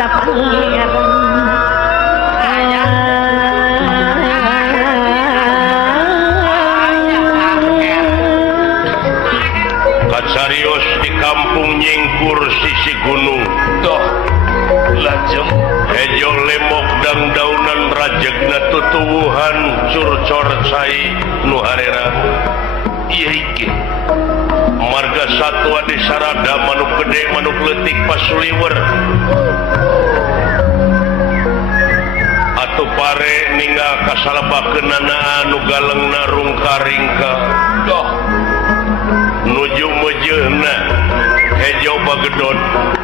cinta pangeran Kacarios di kampung Nyingkur sisi gunung Doh lajeng hejo lemok dan daunan rajegna tutuwuhan curcor cai nu harera iya iki marga satwa di sarada manuk gede manuk letik pasuliwer atuh pare ninggal kasalabakeunana anu galengna rungkaringka doh nuju mejeuna hejo bagedon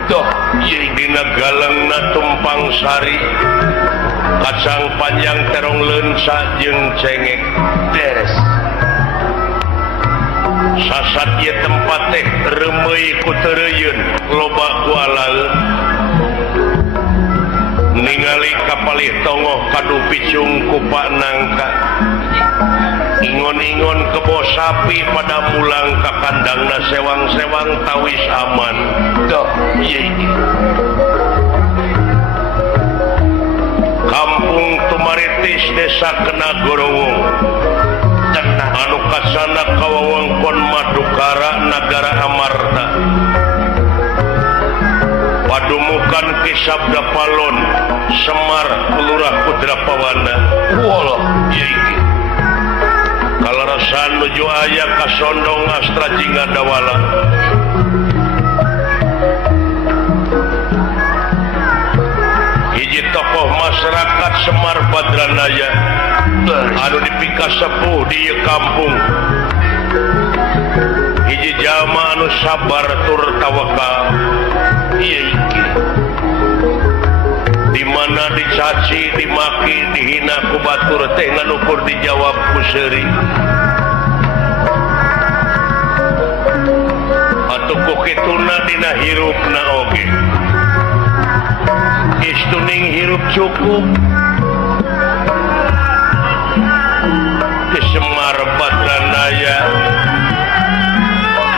doh iya dina galengna tumpang sari kacang panjang terong lensa jeung cengek beres sasat ye tempat teh remei ku teureyeun loba ku alaeun ningali kapalih tongoh kadu picung ku pak nangka ingon-ingon kebo sapi pada mulang ka kandangna sewang-sewang tawis aman doh iya iki kampung Tumaritis desa Kenagorowong tenang anu kasana kawewengkon Madukara Nagara Amarta padumukan Ki Sabda Palon Semar Lurah Pudrapawana walah ieu iki kalarasan nuju aya ka Sondong Astra Jingadawala hiji tokoh masyarakat Semar Badranaya anu dipika sepuh di kampung hiji jalma anu sabar tur tawakal iya iki di mana dicaci dimaki dihina ku batur teh nganukur dijawab ku seuri atuh ku kituna dina hirupna oge istuning hirup cukup di Semar Badranaya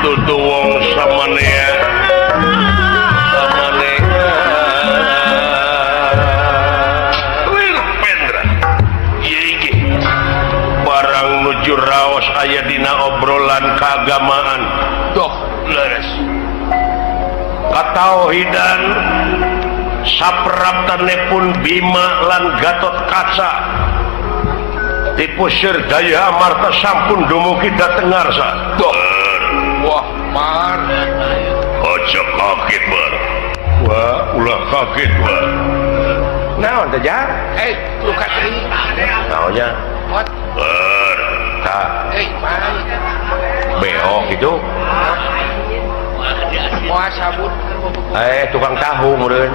dudu wong samanea Wirpendra ieu iki barang nuju raos aya dina obrolan keagamaan doh leres katauhidan sapraptanepun Bima lan Gatot Kaca tipusir daya Amarta sampun dumugi datengarsa doh wah mar aja kaget bar wah ulah kaget bar naon teh ja lu katri naonnya what bar ta mar beok gitu wah sabut tukang tahu meureun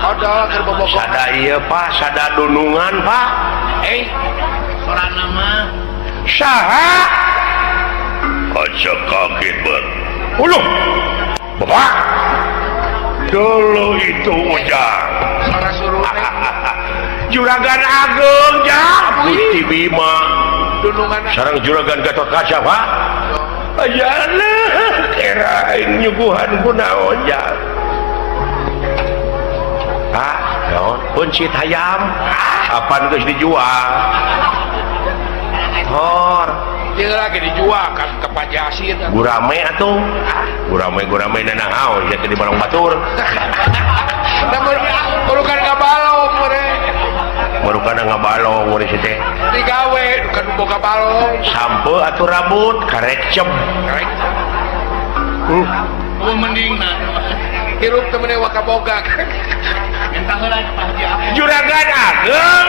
odol keur bobok sada ieu Pak sada dunungan Pak soranna mah saha aja kaget bar uluh Bapak dulu itu ujang suara suruh Juragan Agung ja Gusti Bima dunungan sareng Juragan Gatot Kaca Pak ajana kirain nyuguhan ku naon ja naon buncit hayam apaan geus dijual hor jeung lagi dijual kan ke Pajasin gurame atuh gurame nanahaun ya di Balong Batur namun bukan ngabalong mere barukana ngabalong muri situ teh digawe kan boga balong sampe atuh rambut karek cem mending hirup temennya wakaboga entah heula Juragan Agung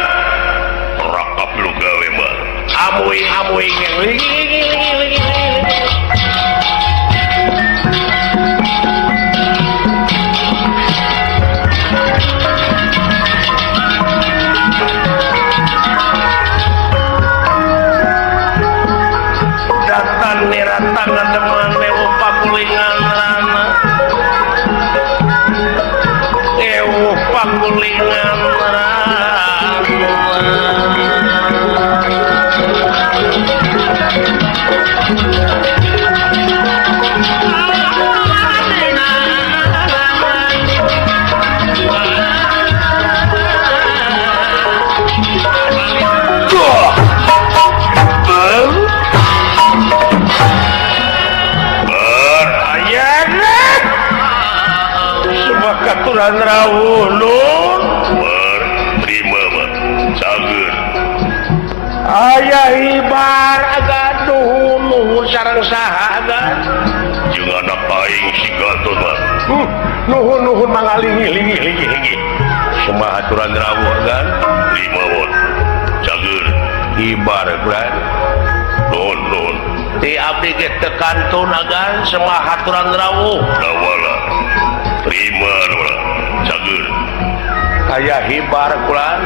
rakap lu gawe mah amuy datan niratan ngademane upak kulingan rana upak kulingan rana haturan rawuh nun terima cager aya hibar agak nuhun sareng saha agan jeung anak paing si Gatot mah nuhun mangalingi semua haturan rawuh agan terima won cager hibar kan nun ti abdi ge teu kantun agan semua haturan rawuh dawala terima cager aya hibar kulan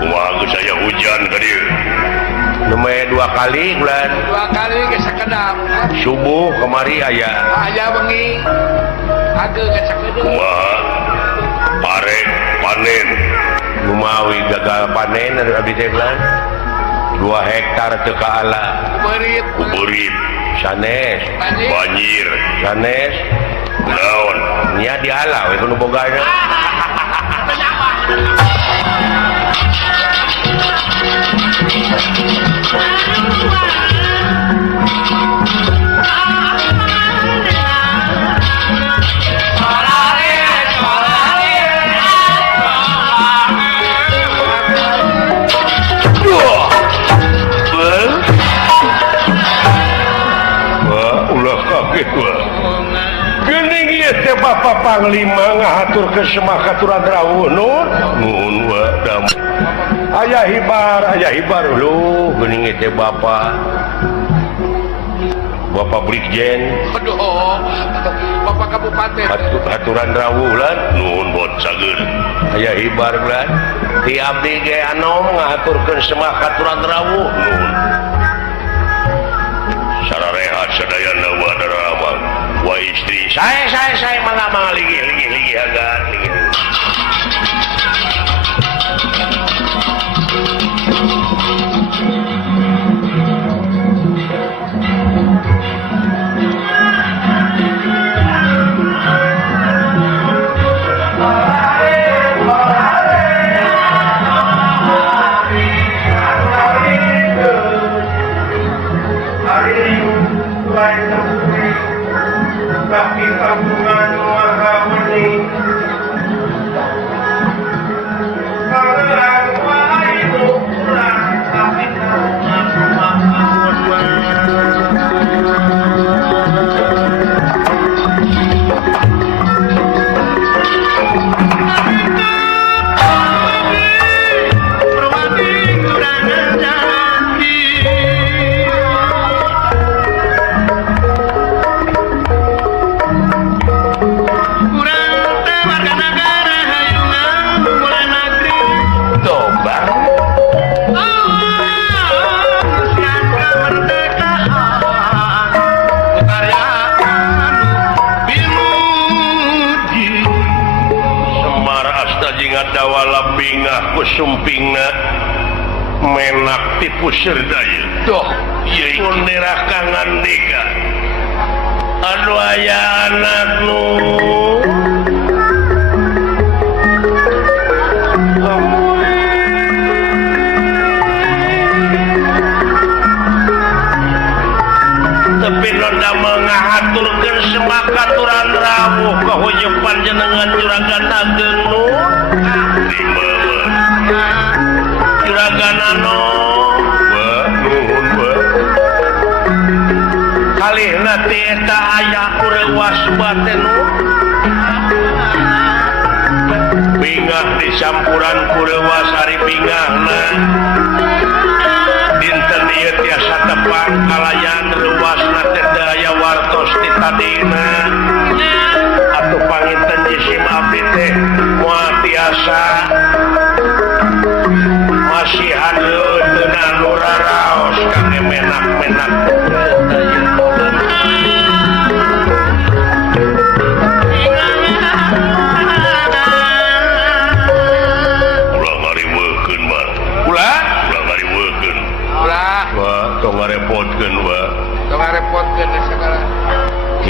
kumaha geus aya hujan ka dieu nemeh 2 kali bulan 2 kali ge sakedap subuh kemari aya bengi hage ge sakedap kumaha pare panen gumawi gagal panen abdi teh bulan 2 hektar teu kaala kuburit sanes banjir sanes naon nya diala we kudu bogana Bapak Panglima ngatur ke semakaturan rawuh nun wadam aya hibar lu geuning teh Bapak Brigjen aduh Bapak Kabupaten haturan rawuh lan nun bot cager aya hibar lan ti abdi ge anom ngaturkeun semakaturan rawuh nun sararehat sadayana wadarama wa istri saya mangga ligi agan dawala bingah kusumpingna menak tipu serdaya doh yaitu neraka ngandika aduh aya anak nu tapi nonda mengaturkeun semakaturan rawuh kahujupan jenengan juragan ageng nu juragan anu kalihna ti eta aya kurewas baten bingah disampuran kurewas hari bingahna dinten ieu tiasa tepang kalayan reuasna teh daya wartos ti tadina atuh panginten jisim abdi teh moal tiasa masihan leuteunan nu raraos kangge menak-menak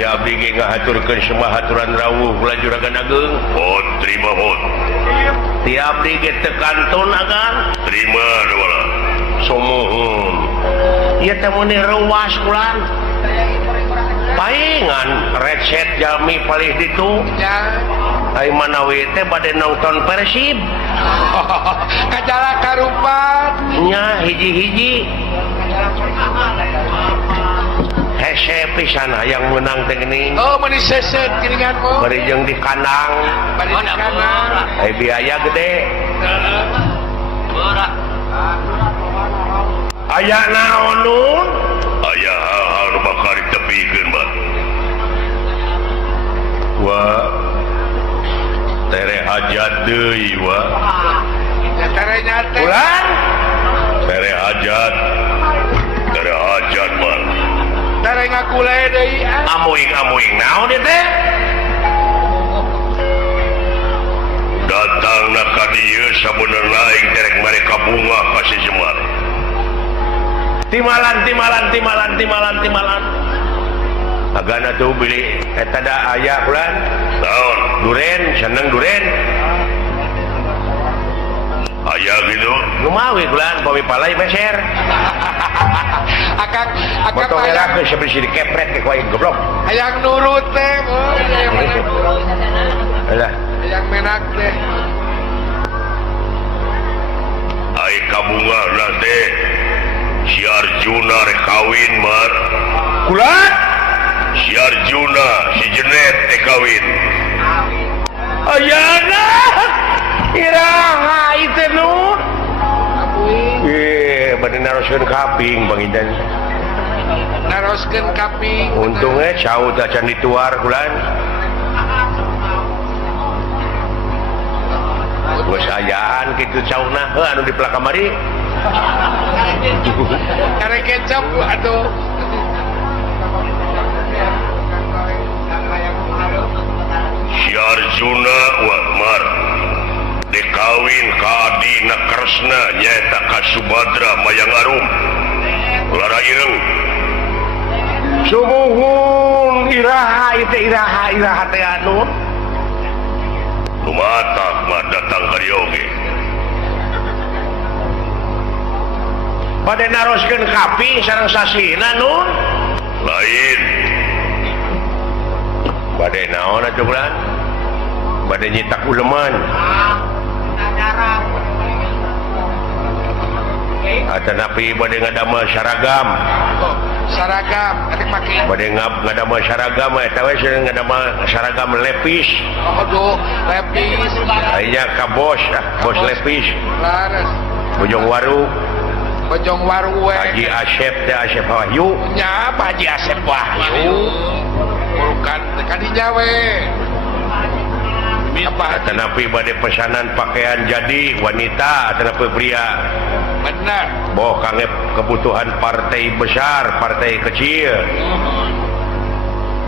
ya abdi ge ngahaturkeun semahaturan rawuh kula juragan ageng hot terima hot ti abdi ge teu kantun agan terima dawala sumuhun ieu teh mun reuwas kulan paingan recet jalmi palih ditu ya Ai manawi teh bade nonton Persib. Kajala karupat. Nya hiji-hiji. Hese pisan yang menang teh geuning. Oh, meuni seset geuningan mo. Bari jeung di kandang. Bari di kandang. Ai biaya gede. Aya naon nun? Aya hal-hal nu bakal ditepikeun, Mbak. Wah. Tere hajat deui, wah. Ya tarenya teh. Ulang. Tere hajat, Mbak. Tare ngakule deui. Amuing naon ieu teh? Datangna ka dieu sabenerna aing terek mereka bunga ka si Semar. Timalan. Agana tuh beli eta da aya ulan. Naon? Duren, seneng duren. Aya gitu. Lumawi ulan bawi palai beser. Akang Foto merah ke seperti dikepret ke kuaing goblok. hayang nurut teh, Alah. hayang menak teh. Ai kabunga nanti si Arjuna rek kawin mar. Kulat? Si Arjuna si Jenet teh kawin. Ayana. Iraha itu nu. Bade naroskeun kaping Bang Indan. Naroskeun kaping. Untungnya caut acan dituar kulan. Geus ayaan kitu cauna heuh anu di pelak kamari. Kare kecap atuh. Si Arjuna Watmar dikawin ka adina Kresna nyaeta ka Subadra Mayang Arum lara ireng sumuhun iraha teh anu lumatak mah datang ka dieu oge bade naroskeun kaping sareng sasina nun lain bade naon atuh bulan bade nyitak uleman atanapi bade ngadamel saragam. Oh, saragam adik make. Bade ngadamel saragam eta we ngadamel saragam lepis. Oh, duh, lepis. Aya ka bos lepis. Laras. Bojong Waru. Bojong Waru we. Haji Asep teh Asep Wahyu. Nya apa Haji Asep Wahyu? Bukan kadinya we. Atanapi bade pesanan pakaian jadi wanita atanapi pria. Benar. Boh kangge kebutuhan partai besar, partai kecil.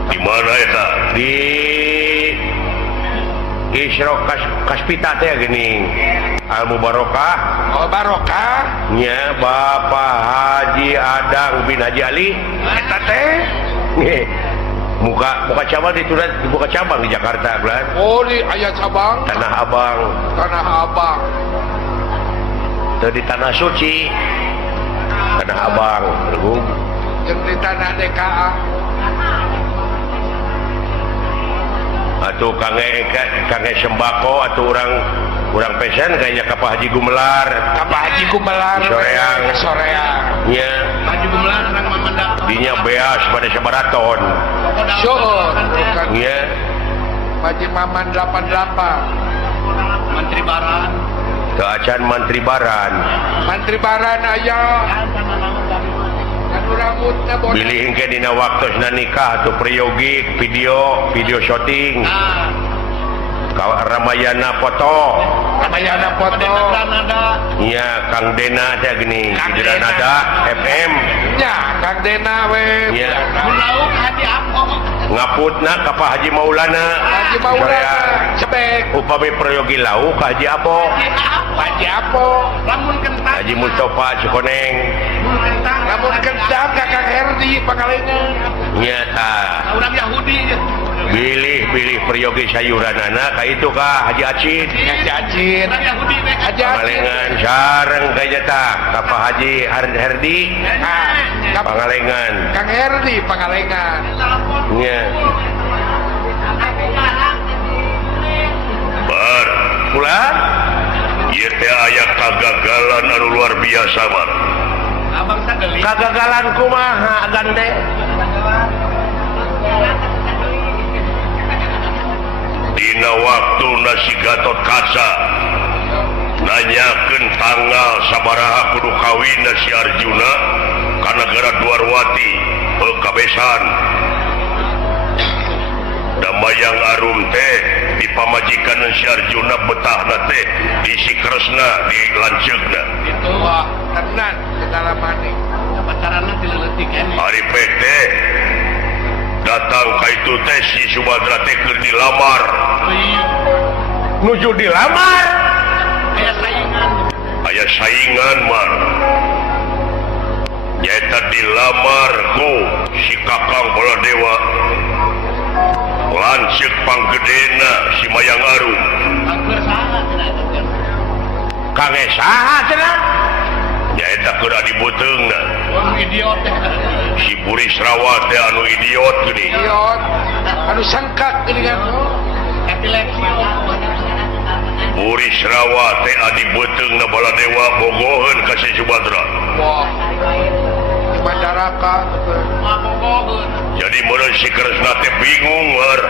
Di mana eta? Di Isro Kaspita teh geuning. Al Mubarokah. Oh, barokah. Nya Bapak Haji Adang bin Haji Ali. Eta teh. Nggih. Muka cabang ditulis dibuka cabang di Jakarta, bulan. Oh, di aya cabang. Tanah Abang. Tanah Abang. Teu di Tanah Suci. Tanah Abang, Legung. Jeung di tanah DKA. Atuh kangge sembako atuh urang pesen kayaknya ka Pak Haji Gumelar. Ka Pak Haji Gumelar. Soreang. Nya. Haji Gumelar urang mamanda. Dinya beas pada sabaraton. Seueur. Nya. Haji Maman 88. Menteri Baran. Teu acan Mantri Baran. Menteri Baran aya. Anu rambutna bodas. Bilih engke dina waktosna nikah atuh priyogi video shooting. Ramayana foto. Ramayana foto. Iya, Kang Dena teh geuning, di Granada FM. Ya, Kang Dena we. Iya. Lauk Haji Apo. Ngaputna ka Pak Haji Maulana. Haji Maulana. Cebek. Upami prayogi lauk ka Haji Apo. Haji Apo. Lamun kentang. Haji Mustofa Cikoneng. Lamun kentang ka Kang Herdi Pangalengan. Nya tah. Urang Yahudi. Bilih priyogi sayuranana ka itu ka Haji Acid. Haji Acid. Haji Acid. Pangalengan sareng ka eta ka Pak Haji Herdi. Pangalengan. Kang Herdi Pangalengan. Nya. kagagalan anu luar biasa Mar. Kagagalan kumaha gande? Dina waktu nasi Gatot Kaca nanyakeun tanggal sabaraha kudu kawin si Arjuna ka negara Dwarwati kabesan. Damayang Arum teh di pamajikan si Arjuna betahna teh di si Kresna di lanceukna. Itu wah tenan segala maning. Pacaranna dileuleutikeun. Ari PT datang ka itu teh si Subadra teh keur dilamar. Nuju dilamar. Aya saingan. Aya saingan Mar. Nyaeta dilamar ku si Kakang Baladewa. Lanceuk panggedena si Mayang Arum. Angger saha cenah. Kangge saha cenah? Nyaeta keur adi beuteungna. Wong idiot teh. Si Burisrawa teh anu idiot geuning. Idiot. Anu sangkak geuningan epilepsi. Burisrawa teh adi beuteungna Baladewa bogoheun ka si Subadra. Wah. Masyarakat bogoheun. Jadi meureun si Kresna teh bingung Mar.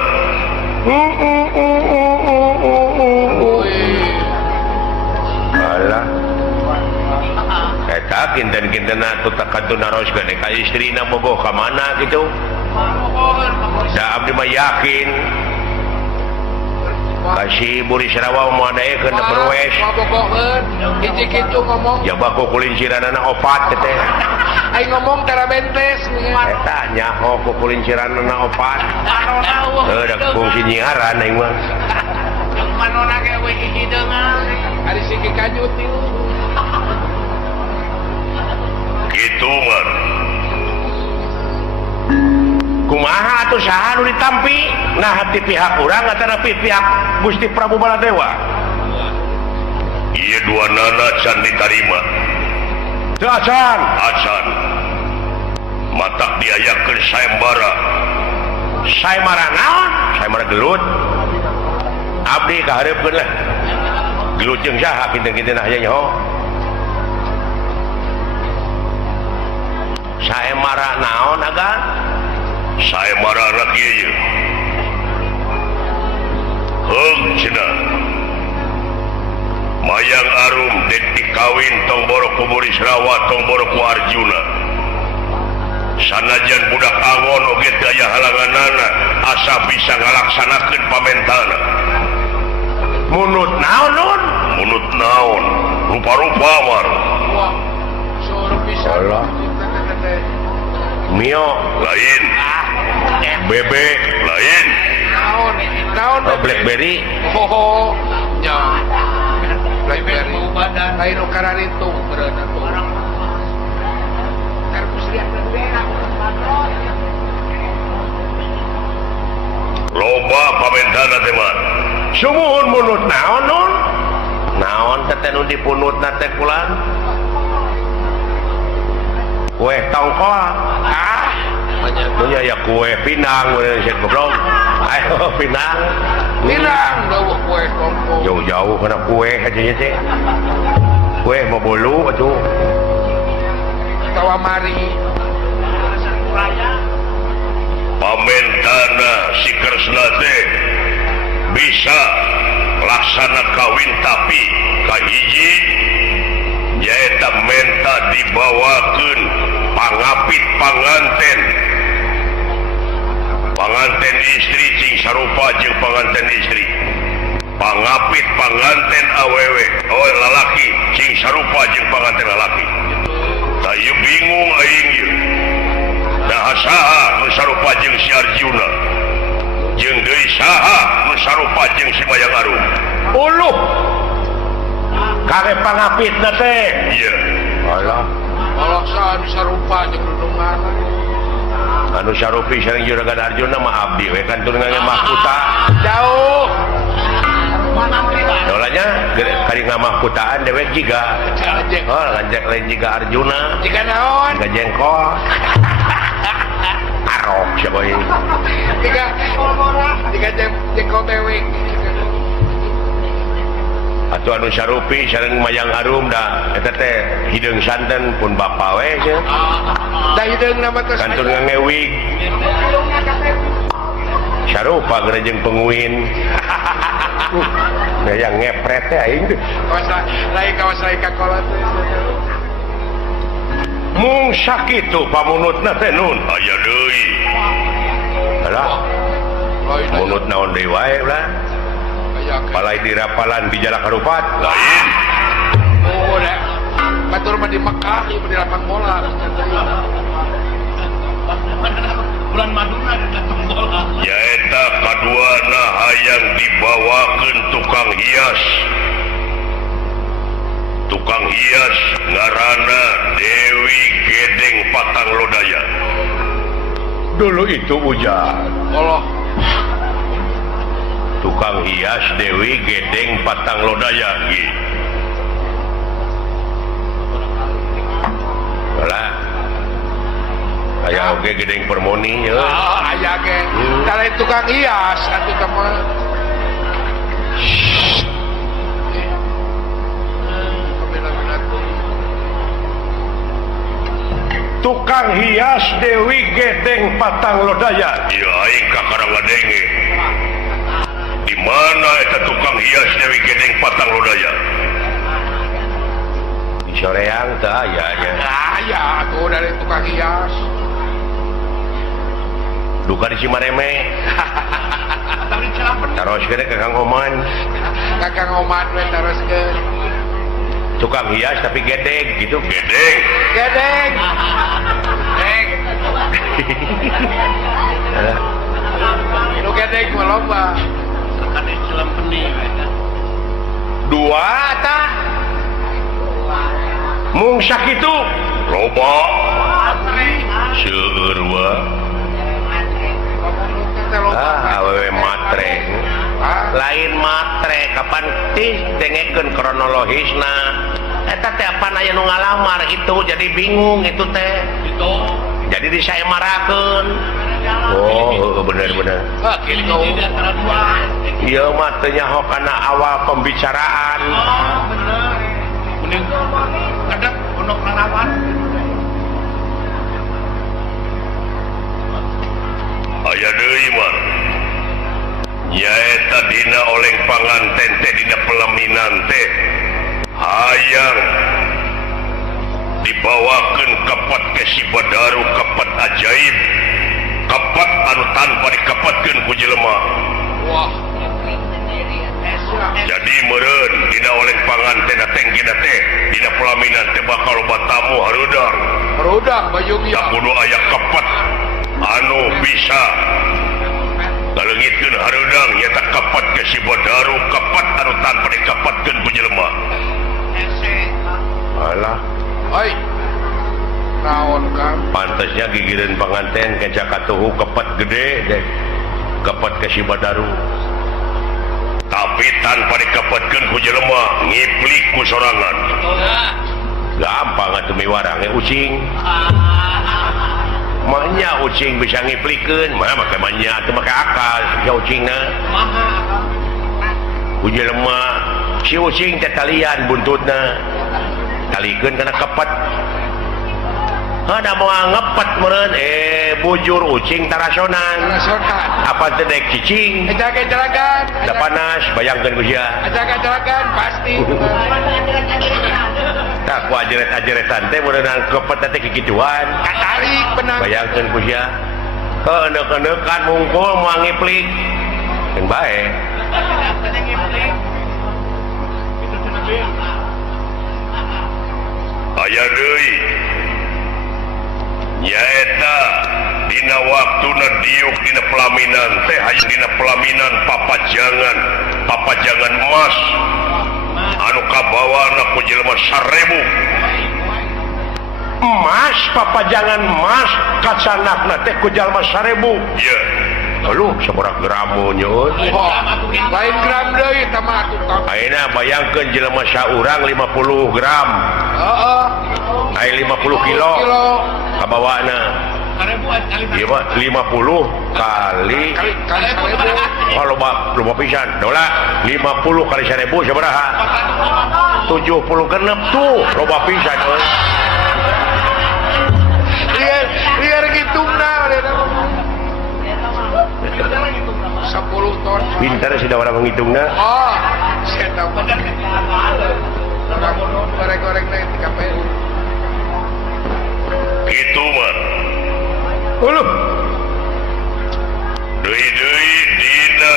Alah. Eta kinten-kintenna tutakantun naros gede ka istrina bogoh ka mana gitu. Da abdi mah yakin kasih Burisrawa mau adaekeun da berwes. Bogoheun. Hiji kitu ngomong. Ya baku kulinciranana opat teh. Aing ngomong tara bentes. Eta nyaho ku kulinciranana opat. Da fungsi nyiaran aing mah. Manona ge we hideungan. Ari sigi kanyut ieu. Gitu Mar. Kumaha atuh saha nu ditampi? Nah hati pihak urang atau pihak Gusti Prabu Baladewa? Ieu duanana can ditarima. Teu acan. Acan. Matak diayakeun sayembara. Sayembara naon? Sayembara gelut. Abdi kahareupeun lah. Gelut jeung saha kinten-kinten aya nyaho? Sayembara naon agan? Sayembara anak ieu. Heug cenah. Mayang Arum dek dikawin tong boro ku Burisrawa tong boro ku Arjuna. Sanajan budak angon oge teu aya halanganana asa bisa ngalaksanakeun pamentana. Munut naon nun? Munut naon? Rupa-rupa Mar. Wah. Suruh bisa. Allah. Mio Lain. Bebe Lain. Naon? Naon? Blackberry Oh. Nya. Blackberry. Lain nu kararitu beureunan tuh. Terus lihat Loba pamentana teh Mar. sumuhun munut naon nun? Naon teh nu dipunutna teh kulan? Kue tongkol. Punya ya kue pinang sih goblok. Ayo pinang. Pinang dawuh kue tongkol. Jauh-jauh kena kue aja teh. Kue mau bolu atuh. Tawa mari. Pamentana si Kresna teh bisa laksana kawin tapi kahiji nyaeta menta dibawakeun pangapit panganten istri cing sarupa jeung panganten istri, pangapit panganten awewe lalaki cing sarupa jeung panganten lalaki. Da ieu bingung aing ieu. Da saha nu sarupa jeung si Arjuna jeung deui saha nu sarupa jeung si Mayang Arum. Uluh. Kage pangapitna teh. Iya. Alah. Balaksa anu sarupa jeung dudungan. Anu sarupi sareng Juragan Arjuna mah abdi we kantur ngage mahkota. Jauh. Dolanya kali ngamahkutaan dewek jiga. Oh, lanjak lain jiga Arjuna. Jika naon? Jiga jengkol. Arok siapa ini? Jika jengkol tewing. atuh anu sarupi sareng mayang harum da eta teh hideung santen pun bapa we nya Da hideung nama teh kantun ngewig sarupa gerejeng penguin nah yang ngepret teh aing teh kawas lain kakolat mung sakitu pamunutna teh nun aya deui alah munut naon deui wae lah palai dirapalan di jalan karupat lain oh da batur mah di Mekah ieu di lapang bola bulan maduna di lapang bola nyaeta kaduana hayang dibawakeun tukang hias ngaranna Dewi Gedeng Patang Lodaya dulu itu hujan Allah tukang hias Dewi Gedeng Patang Lodaya gitu lah aya oge Gedeng Permoni ya aya ge tara tukang hias atuh teman tukang hias Dewi Gedeng Patang Lodaya ya aing kakarangadenge di mana eta tukang hias Dewi Gedeng Patang Lodaya di soreang teh aya nya aya tuh dari tukang hias duka di Cimareme taros kene ke Kang Oman kakang Oman we teruskeun tukang hias tapi gedeg gitu Gedeng gedeng nu gedeng mah loba sakade cilam peni dua tah mung sakitu loba seueur wae awewe matre lain matre kapan tih dengekeun kronologisna eta teh apa aya nu ngalamar itu jadi bingung itu teh jadi disaemarakeun oh bener gitu ieu mah teh nyaho kana awal pembicaraan bener ada pondok lalawan aya deui mah nyaeta dina oleng panganten teh dina pelaminan teh hayang dibawakeun kepat ke si Badaru kepat ajaib kepat anu tanpa dikepatkeun ku jelema wah jadi meureun dina oleng panganten tenggina teh dina pelaminan teh bakal loba tamu hareudak bayung ya kudu aya kepat anu bisa ngaleungitkeun hareudang nyata kepat ke si Badaru kepat anu tanpa dikepatkeun ku jelema alah oi naon kan pantesnya gigireun panganten ke Jakatuhu kepat gede deh kepat ke si Badaru tapi tanpa dikepatkeun ku jelema ngiplik ku sorangan gampang atuh miwarang ucing manya ucing bisa ngiplikeun mah make manya teu make akal ya ucingna ku jelema si ucing teh talian buntutna talikeun kana kepet ada mau ngepet meureun bujur ucing tarasonan apa teh dek cicing jalagan da panas bayangkeun ku sia jalagan pasti tah ku ajeret-ajeretan teh meureun kepet teh kikituan katarik benang bayangkeun ku sia keuneuk-neukan mungkul moal ngiplik yang bae aya deui nyaeta dina waktuna diuk dina pelaminan teh hayang dina pelaminan papajangan emas anu kabawana ku jelema 1000 emas papajangan emas kacanakna teh ku jalma 1000 iya lu saborak gramu nyeun lain gram deui tah mah atuh ayeuna bayangkeun jelema saurang 50 gram heeh aya 50 kilo kabawana Iya mah 50 kali kali 1000. kalau loba pisan. Dola 50 kali 1000 sabaraha? 70 genep tuh loba pisan euy. Liar ngitungna 10 ton. Pintar sih da urang ngitungna. Oh, saya tahu. Goreng-goreng na di KPU. Gitu mah Uluh. deui dina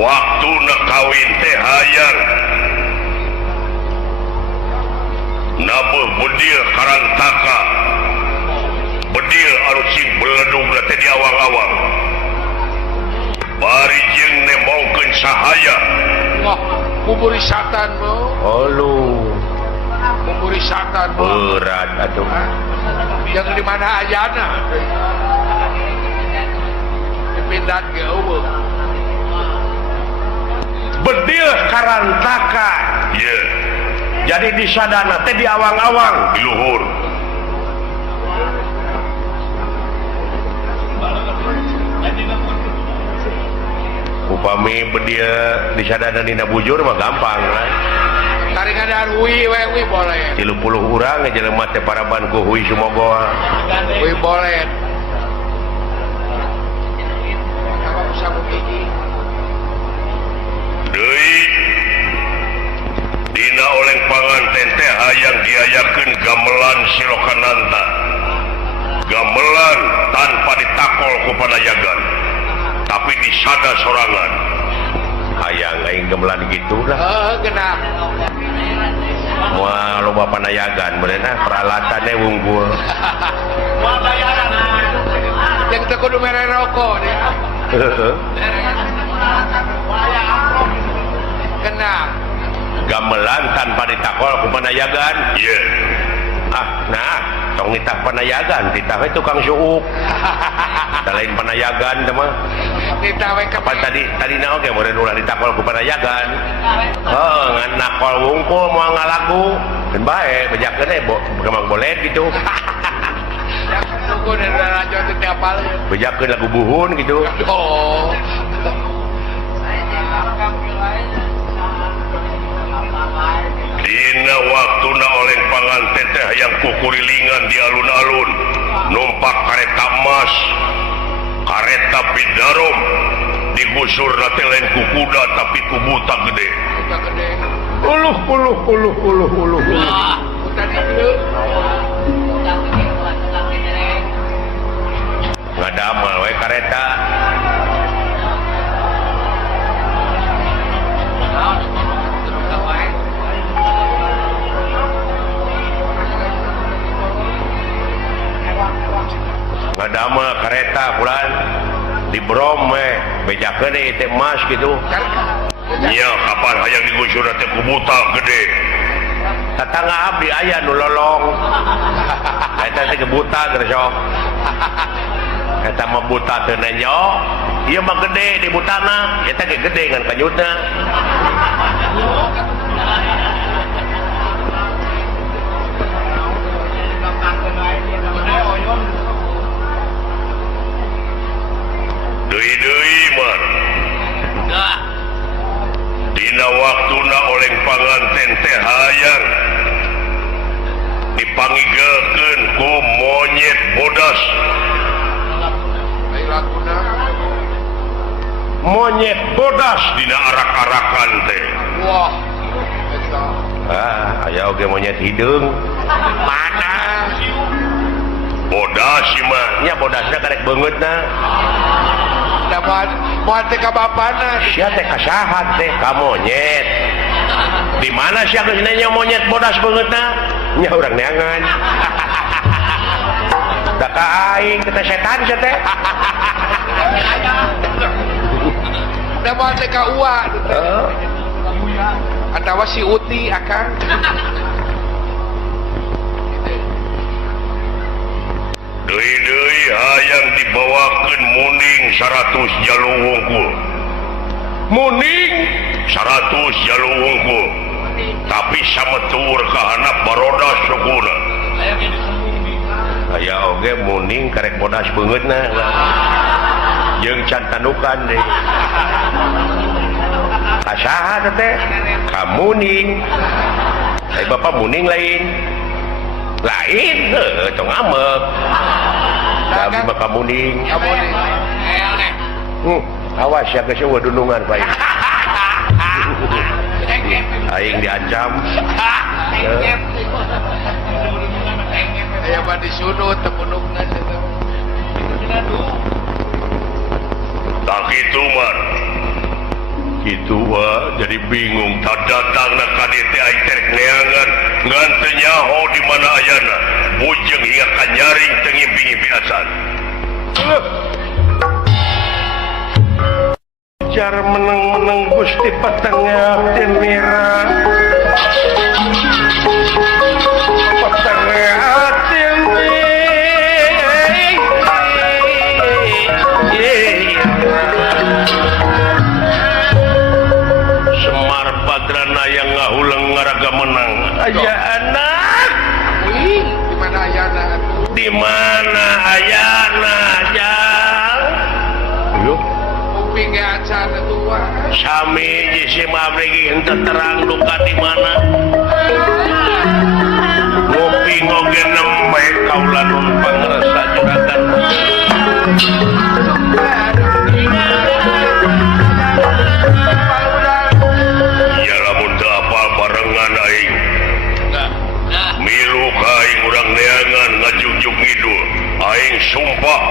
waktu na kawin teh hayang nabeuh bedil karantaka bedil anu cing beledug teh di awang-awang bari jeung nemongkeun sahaya Wah, bubur satan mo. Uluh. Bubur satan mo. Berat atuh. Yang di mana ayana? Dipindah ke eueuh. Bedil karantaka. ye Jadi di sadana teh di awang-awang. di luhur Upami bedil di sadana dina bujur mah gampang lah. Taring ada hui boleh. 30 urang ngejelema teh paraban ku hui sumogoa. Hui boleh. Apa bisa begini? deui dina oleng panganten teh hayang diayakeun gamelan silokananta gamelan tanpa ditakol ku panayagan tapi disada sorangan Hayang aing gemelan gitu lah. Genah. Moal loba panayagan berenah peralatannya unggul. Yang teu kudu mere rokok dia. Heeh. Genah. Gamelan tanpa ditakol ku panayagan. ye Nah, tong nitah panayagan, titah we tukang suuk. Lain panayagan teh mah. Kita we Kapan tadi na oge meureun ulah ditakol ku panayagan. Ngan nakol wungkul moal ngalagu. Keun bae bejakeun kemang boleh gitu. Tunggu dari rajo itu tiap kali. Bejakeun lagu buhun gitu. Oh. dina waktuna oleng panganten teh hayang kukurilingan di alun-alun numpak kareta emas kareta pidarom digusur teh lain ku kuda tapi ku buta gede Kita gede. Uluh. Udah dulu. Ngadamal we kareta. Ngadama kareta pulan di Brom we bejakeun deui teh emas gitu. nya kapan hayang digusur teh ku buta gede Tatangga abdi aya nu lolong. Eta teh buta geus sok. Eta mah buta teu nenyo. Ieu mah gede di butana, eta ge gede ngan kanyutna. deui mah dina waktuna oleng panganten teh hayang dipanggigeulkeun ku monyet bodas Ayo laguna. Monyet bodas. dina arak-arakan teh Wah. Eta. Aya oge monyet hideung. Mana? bodas sih mah Nya bodasna karek beungeutna. Dapat moal teh ka bapana. Sia teh kasahat teh ka monyet. Di mana sia geus nanya monyet bodas beungeutna? Nya urang neangan. Da ka aing teh setan sia teh. Dapat teh ka Uwa. Heeh. Atawa si Uti akang. deui hayang dibawakeun muning 100 jalu wungkul Muning 100 jalu wungkul tapi sametur ka handap baroda sukuna aya oge muning karek bodas beungeutna jeung can tanukan deui kasaha teh kamuning ai bapak muning lain tong amek tapi mah kamuning awas ya geus eueuh dunungan bae aing diancam aya mah disudut tepunukna tak kitu man kitu jadi bingung tak datangna ka dieu teh aing teh neangan ngan teu nyaho di mana ayana bujeng hingga ka nyaring teu ngimpi-ngimpi asan jar meneng-meneng Gusti patengah teh mira patengah teh Semar Badrana yang ngahulang ngaraga menang aya anak di mana ayana di mana ayana jang yuk kuping acan tua sami jisi mabregi henteu terang duka di mana ngopi ngoge nembe kaula nun pangresa juragan ya lamun teu apal barengan aing milu ka aing urang neangan ngajugjug ngidul aing sumpah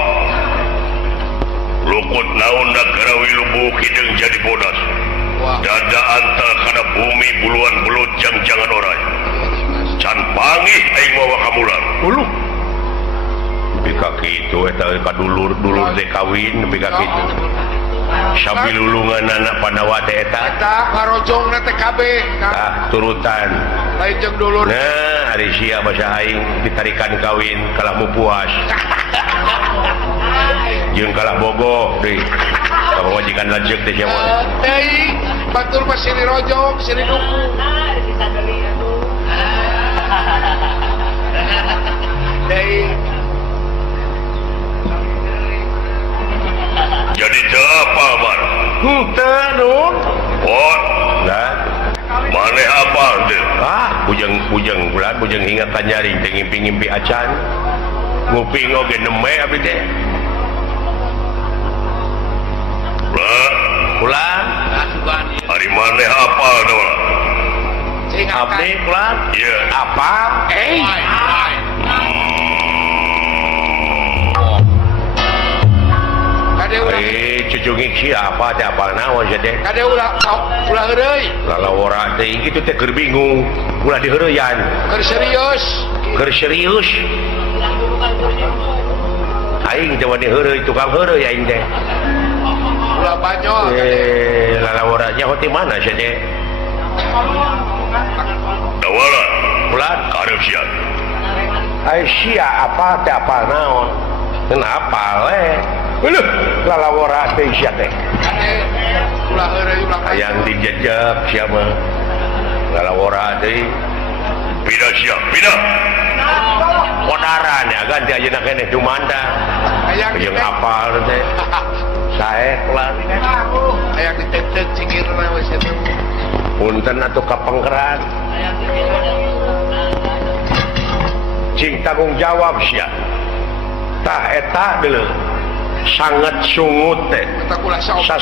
lukut naon nagara wilubuk hideung jadi bodas dada antal kana bumi buluan belut jang-jangan orai can pangih aing wawa kamular uluh bika kitu eta kadulur teh kawin bika kitu sabilulungan anak Pandawa teh eta ngarojongna TKB turutan lain jeung dulur nah ari sia basa aing ditarikan kawin kalah mu puas jeung kalah bogoh deui ka majikan lanceuk teh sia mah deui batur mah sini rojong sini duku deui jadi teu apa man teu nun oh nah maneh apa teh bujeng bulan bujeng hingga ka nyaring teh ngimpi-ngimpi acan nguping oge neme abdi teh Pulang hari maneh apa dong abdi pulang iya apa cucungik siapa teh apa naon teh kade ulah heureuy lalawara teh kitu teh keur bingung ulah diheureuyan keur serius aing teh wani heureuy tukang heureuy aing teh ulah banyol lalawara nya hoti mana sia teh dawala ulah karep sia ai sia apa teh apa naon kenapa Uluh, lalawara teh sia teh. Ulah heureuy ulah hayang dijejeg sia mah. Lalawara teh. Pina sia, pina. Kodaran ya ganti ayeuna keneh dumanda. Hayang apal teh. Sae pelan. Hayang ditetek cingirna we sia teh. Punten atuh kapengkeran. Cing tanggung jawab sia. Tah eta deuleu. Sangat sungut teh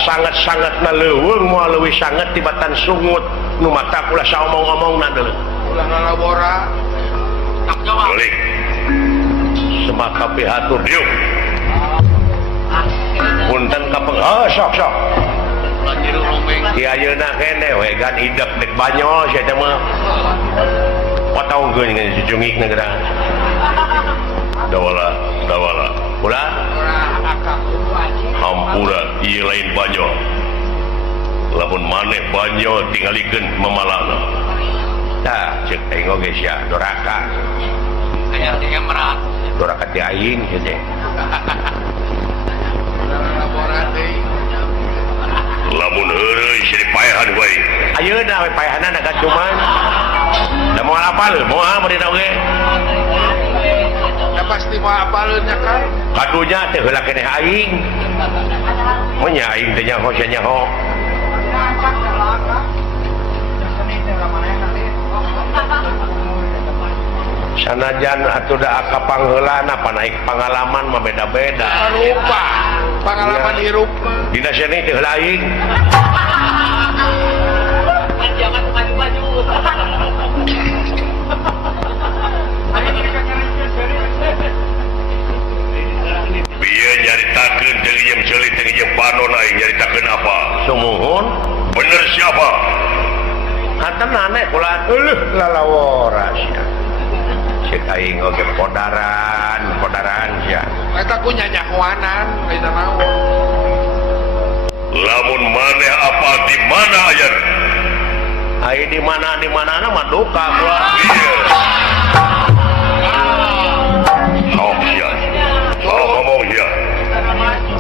sangat leuweung moal leuwih sangat tibatan sungut nu mata kula saomong-omongna deuleu ulah lalabora tak jawab balik semaka pihatur diuk punten kapeng sok lanjir romeng ti ayeuna keneh we gan idek dek banyol sia teh mah potongkeun ngan cucungik negara dawala ulah hampura ieu lain banyol lamun maneh banyol tingalikeun memalana tah ceuk aing oge sia doraka aya di emrat doraka ti aing teh lamun heureuy siri paehan ku aing ayeuna we paehanna ka cuman da moal apal moal bari oge Ya pasti mau apalnya kan. Kadunya teh heula keneh aing. Nya aing teh nyaho sia nyaho. Sanajan atuh da kapangheulana panaik pengalaman mah beda-beda. Lupa pengalaman hirup. Dina sini teh heula aing. Jangan maju-maju. Bieu nyaritakeun teu iem ceulit teu iem panon aing nyaritakeun apa? Sumuhun. Bener siapa? Hateuna ane kula lalawora sia. Cek aing oge podaran sia. Eta ku nyanyahoanan lain naon. Lamun maneh apa di mana ayeuna? Ai di mana mah duka kula. Iya. Oh iya. Oh ngomong iya.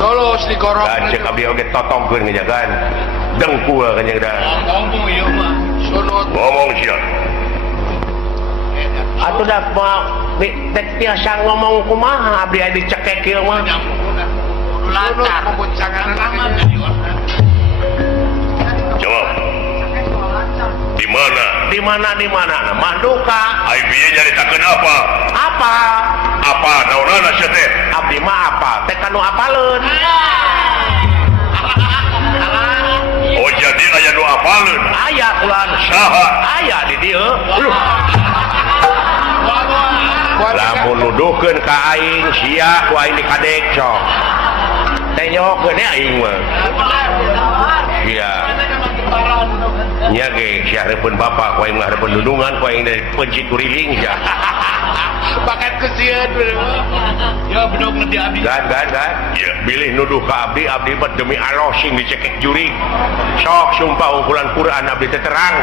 Tolos digorong. Dan cek abdi oge totongkeun ngajagan. Dengkul kanjeng da. Ngomong ieu mah. Sunut. Ngomong iya. Atuh da tek tiasa ngomong kumaha abdi aya dicekek ieu mah. Sunut pembuncangan anak. Jawab. Di mana? Nah, mah duka. Ai bieu nyaritakeun apa? Apa? Apa naonana sia teh? Abdi mah apa? Teh kanu apaleun. Oh jadi aya nu apaleun. Aya kula. Saha? Aya di dieu. Lamun nuduhkeun ka aing sia ku aing dikadek sok. Teh nyokeun aing mah. Sia. Nya ge sia hareupeun bapa ku aing mah hareupeun dudungan ku aing dari pencit kuriling sia. Bakat kesieun. Ya bedog ngeudi abdi. Gan. Iya. Bilih nuduh ka abdi mah demi Allah sing dicekek jurig. Sok sumpah ungkulan Quran abdi teh terang.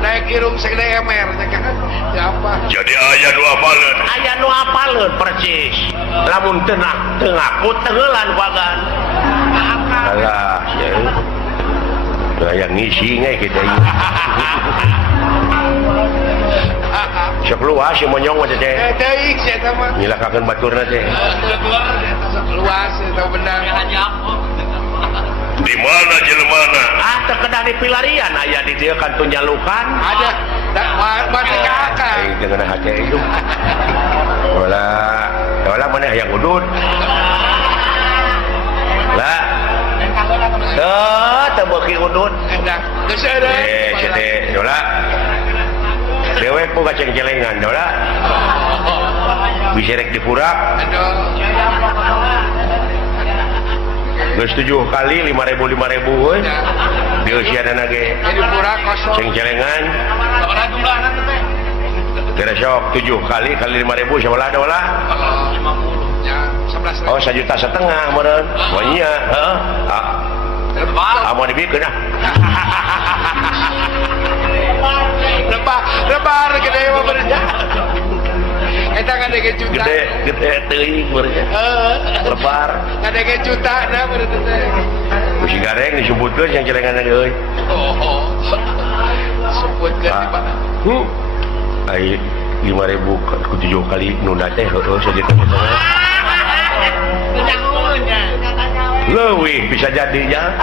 Naik irung segede emer kan. Ya apa? Jadi aya nu apaleun. Aya nu apaleun percis. Lamun teu ngaku teulan kuagan. Alah, ya. Yang ngisi nge kita ini. Sok luas si monyong mah teh. Teuing sia eta mah. Nyilakakeun baturna teh. Luas eta benar. Di mana jelemana? Ah, teu kedah dipilarian aya di dieu kan tunjalukan. Ada masih kakak. Aing teu ngeunah hate itu. Wala maneh yang udud. Lah. Teu beuki udud. Endah. Geus ada. Cete, dola. Dewek boga cengcelengan, dola. Bisa rek dipurak. Aduh. Geus 7 kali 5.000 euy. Di usiana ge. Jadi pura kosong. Cengcelengan. Sabaraha jumlahna teh? Kira sok 7 kali 5.000 sabalah dola. 50. Ya, 11. Oh 1,5 juta meureun. Oh iya, heeh. Mau dibikeun ah. Lebar gede mah bener. Eta ngadege juta. Gede teuing beurnya. Lebar. Ngadege juta na bener teh. Kusi gareng disebutkeun cengcelengan euy. Oh. Sebutkeun di mana? Ai 5.000 ku 7 kali nunda teh heueuh sejuta setengah. Leuwih bisa jadinya.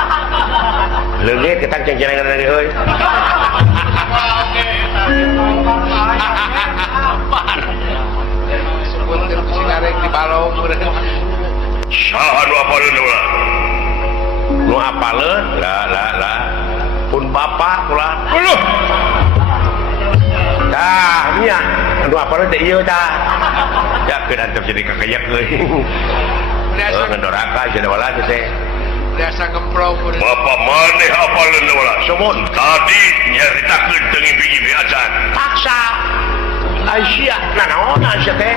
Leungit kita cengcelengan euy. Sebutkeun ku singareng di balong bener. Saha nu apaleun ulah? Nu apaleun? Lah. Pun bapak kula. Uluh. Tah, nya. Nu apaleun teh ieu tah. Ya keun antep jadi kakeyak euy. Ngendoraka cenah wala teh. Biasa gemprong bener. Bapak maneh apaleun ulah? Sumun. Tadi nyaritakeun teu ngibigi biacan. Paksa. Aisyah, naon Aisyah teh?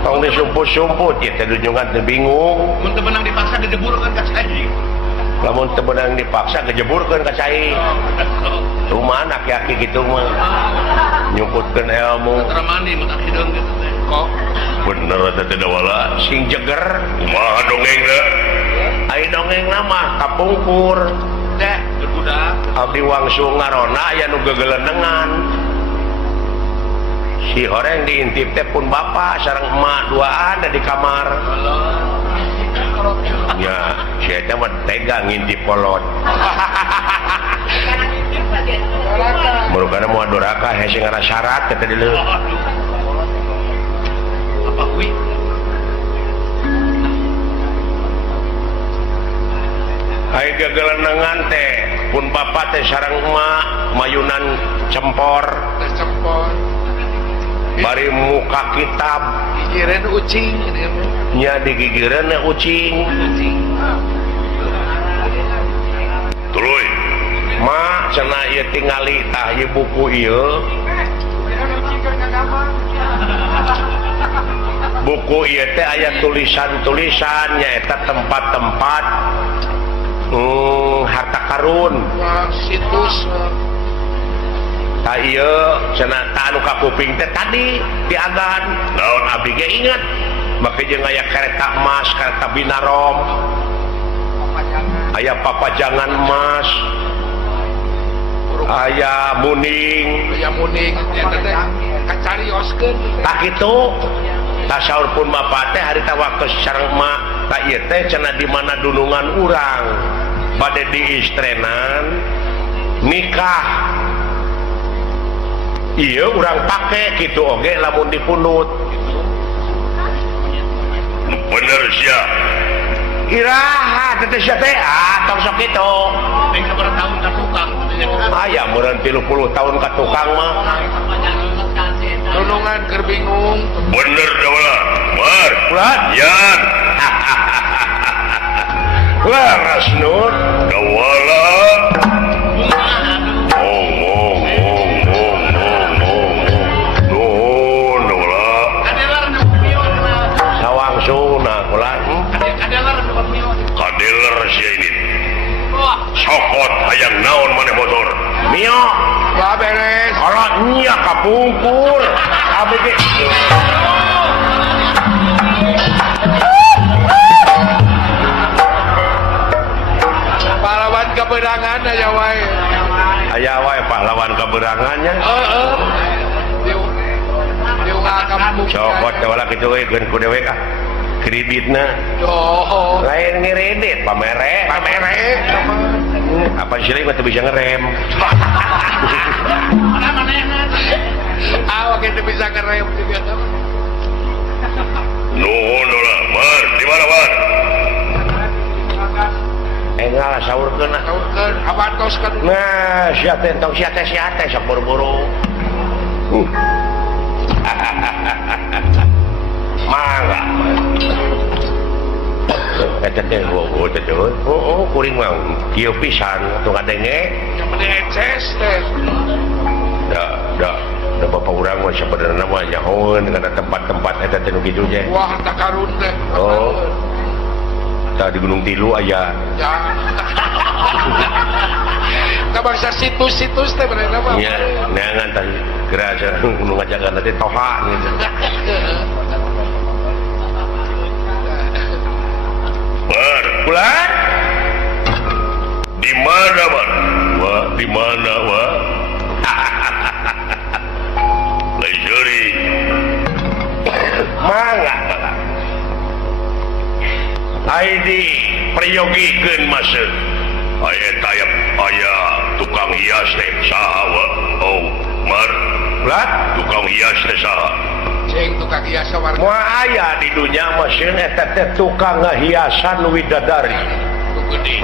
Tong disumput-sumput, ya teh dunjungan teh bingung. Mun teu menang dipaksa dijeburkeun ka cai. Lamun teu beunang dipaksa kejeburkeun ka cai. Rumah aki-aki kitu mah. Nyumputkeun ilmu. Tara mandi mun tak hideung gitu teh. Kok Bener teh da wala. Sing jeger, Kumaha dongengna? ai dongengna mah kapungkur. teh Berbudak. Abdi wangsul ngarona aya nu gegelenengan. si orang diintip teh pun bapak sareng emak duaan ada di kamar ya si eta mah tega ngintip kolot murukana mau doraka hese ngara syarat kata dulu Apa kui? ai gegelenengan teh pun bapak teh sareng emak mayunan cempor Tes cempor. bari muka kitab Gigireun ucing ini mah. nya digigireun ucing Tuluy. ma cenah ieu tingali tah ieu buku ieu buku ieu teh aya tulisan-tulisan nyaeta tempat-tempat harta karun Wah, situs tah ieu cenah tah anu kapuping teh tadi diagan naon abdi ge inget make jeung aya kereta emas kereta binarom aya papajangan emas aya muning ya muning eta teh kacarioskeun. tak itu tak saur pun bapak teh harita waktu sareng emak tak ieu teh cenah di mana dunungan urang bade diistrenan nikah iya urang pake gitu oge lamun dipunut Bener sia. iraha teh sia teh tong sok kitu Yang seberapa tahun ka tukang. aya meureun 30 tahun ka tukang mah Tulungan keur bingung. Bener dah ulah. Mar. ulah Yan. ulah rasnur Dawala. Ngong ngong ngong ngong ngong ngong. Nuhun ulah. Kadelar nu pion. sawangsungna ulah Kadelar nu pion. Kadeler sia ini. Wah, Sokot hayang naon maneh motor. mio Wah beres. kalau nya kapungkur abdi ge Pahlawan keberangan aya wae. aya wae pahlawan keberangannya Heeh. Diu ngakampung. cokot teh ulah kitu we geun ku dewek kreditna Doh. lain ngeredit pamere apa sih mah teu bisa ngerem mana manehna? Ah, oke teu bisa ngerem juga. Nuhun ulah. Mar, di mana, Mar? enggak saurkeun Saurkeun apaan kos kan? nah sia teh tong sia teh sok buru-buru mangga eta teh teh kuring mah kieu pisan atuh ngadenge Yang penting ekses teh. da bapak urang mah sabenerna mah nyahoeun kana tempat-tempat eta teh nu kitu je Wah, harta karun teh. Oh. Tah di Gunung Tilu aya Ya. Kabangsa situs-situs teh benerna mah. nya neangan tah gerasa nu ngajagan teh toha gitu Mar, bulan di mana, Mar? Wah, di mana, wah? Leisuri. mangga Aidi priyogikeun masuk. Aya tayap aya tukang hias teh saha wa? Oh, Mar, bulan tukang hias teh saha? Ceng tukang hias warga. moal aya di dunya mesin eta teh tukang ngahiasan widadari Tuh gede.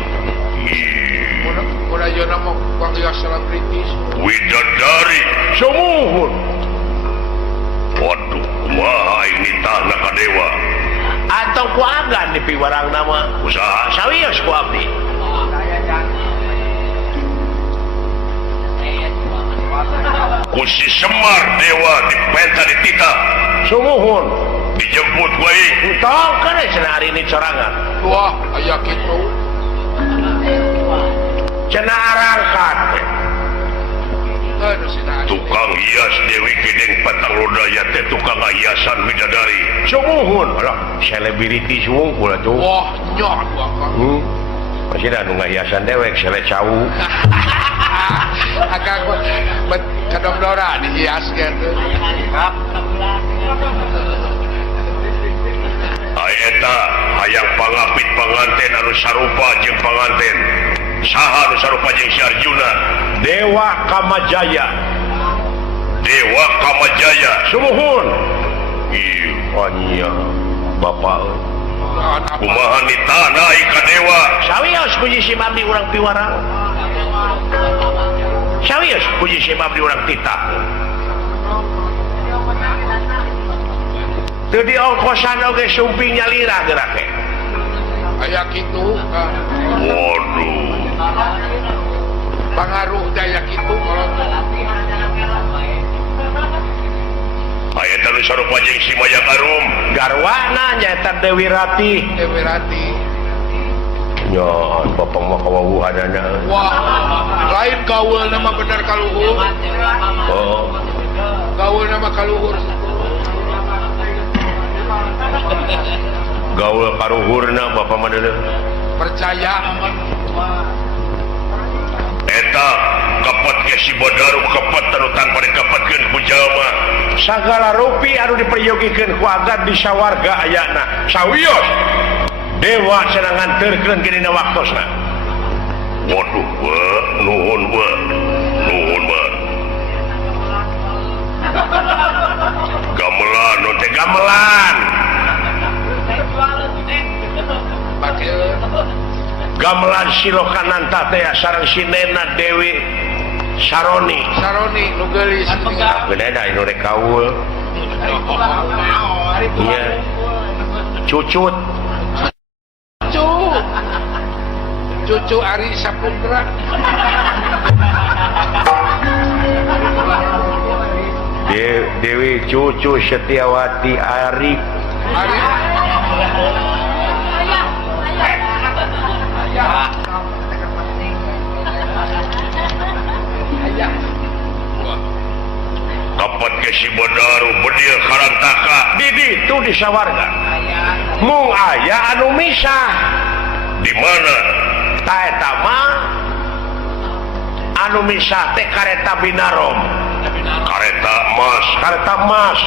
Ih, Udah jona mau tukang hias selebritis. Widadari. sumuhun Waduh, kumaha ini tanah kadewa. atau ku agan di piwarang nama Usaha sawios ku abdi Kusi Semar Dewa dipenta di tita sumuhun dijemput wae. entong kana cenah hari ini corangan Wah, aya kitu. cenah arangkat Aduh sina. Tukang hias Dewi Gedeng Patang Lodaya teh tukang hiasan widadari. sumuhun alah selebriti sungkul atuh Wah, nyok gua. masih ada nu hiasan dewek sele cau Akang kadang Dora dihiaskan tuh. Eta hayang pangapit panganten anu sarupa jeung panganten saha anu sarupa jeung si Arjuna Dewa Kamajaya sumuhun iya bapak kumaha nitana ka dewa sawios puji si abdi urang piwarang sawios puji si abdi urang titah teu diongkosan oge sumping nyalira gerak teh Aya kitu waduh pengaruh daya kitu aya tanu sarupa jeung si Maya Karum garwana nyaeta Dewi Rati Dewi Rati. nya bapak mah kawuhanana Wah, lain gaul nama bener kaluhur. oh Gaul nama kaluhur. gaul karuhurna bapak mah deuleu Percaya eta kapet ke si Badaru kapet anu tanpa dikapetkeun ku jalma sagala rupi anu diperyogikeun ku agan di sawarga ayana sawios dewa cenah nganterkeun ke dina waktosna waduh nuhun gamelan non teh gamelan pakai gamelan Silokananta teh sareng sinena Dewi Saroni nu geulis bener anu rek kaul iya cucut cucu Ari Saputra. Dewi Cucu Setiawati Arif Ari kapet ke si Badaru bedil karantaka di ditu di sawarga mung aya anu misah di mana ta eta mah anu misah teh kareta Binarom kareta emas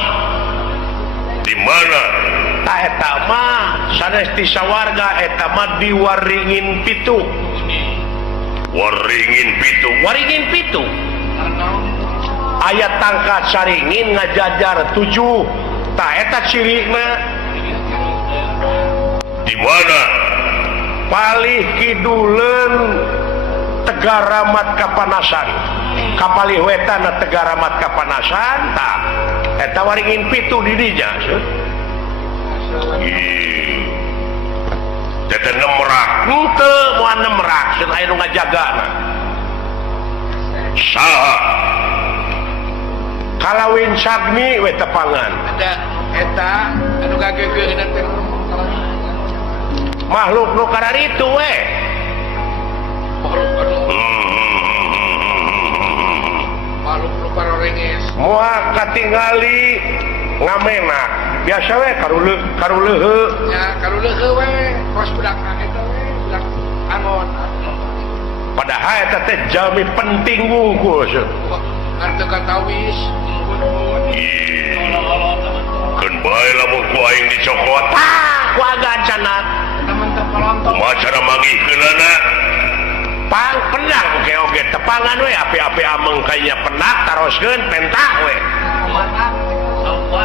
di mana ta eta mah sanes di sawarga eta mah di Waringin Pitu Waringin Pitu aya tangka saringin ngajajar 7 ta eta cirina di mana palih kiduleun Tegaramat Kapanasan kapalih wetan Tegaramat Kapanasan ta eta Waringin Pitu di dinya tete nemrak henteu moal nemrak ceun aya nu ngajagana saha kalawin Sagni we tepangan ada eta anu gageugeunan teh makhluk nu kararitu we makhluk nu parorenges moal katingali ngamenak biasa we karuleuheu nya karuleuheu we kos budak eta we budak angon padahal eta teh jalmi penting wungkul ngan teu katawis keun bae lamun ku aing dicokot ku agan canat kumaha cara mangihkeunana pang penang oge tepangan we api-api ameng kayaknya penak taroskeun pentak we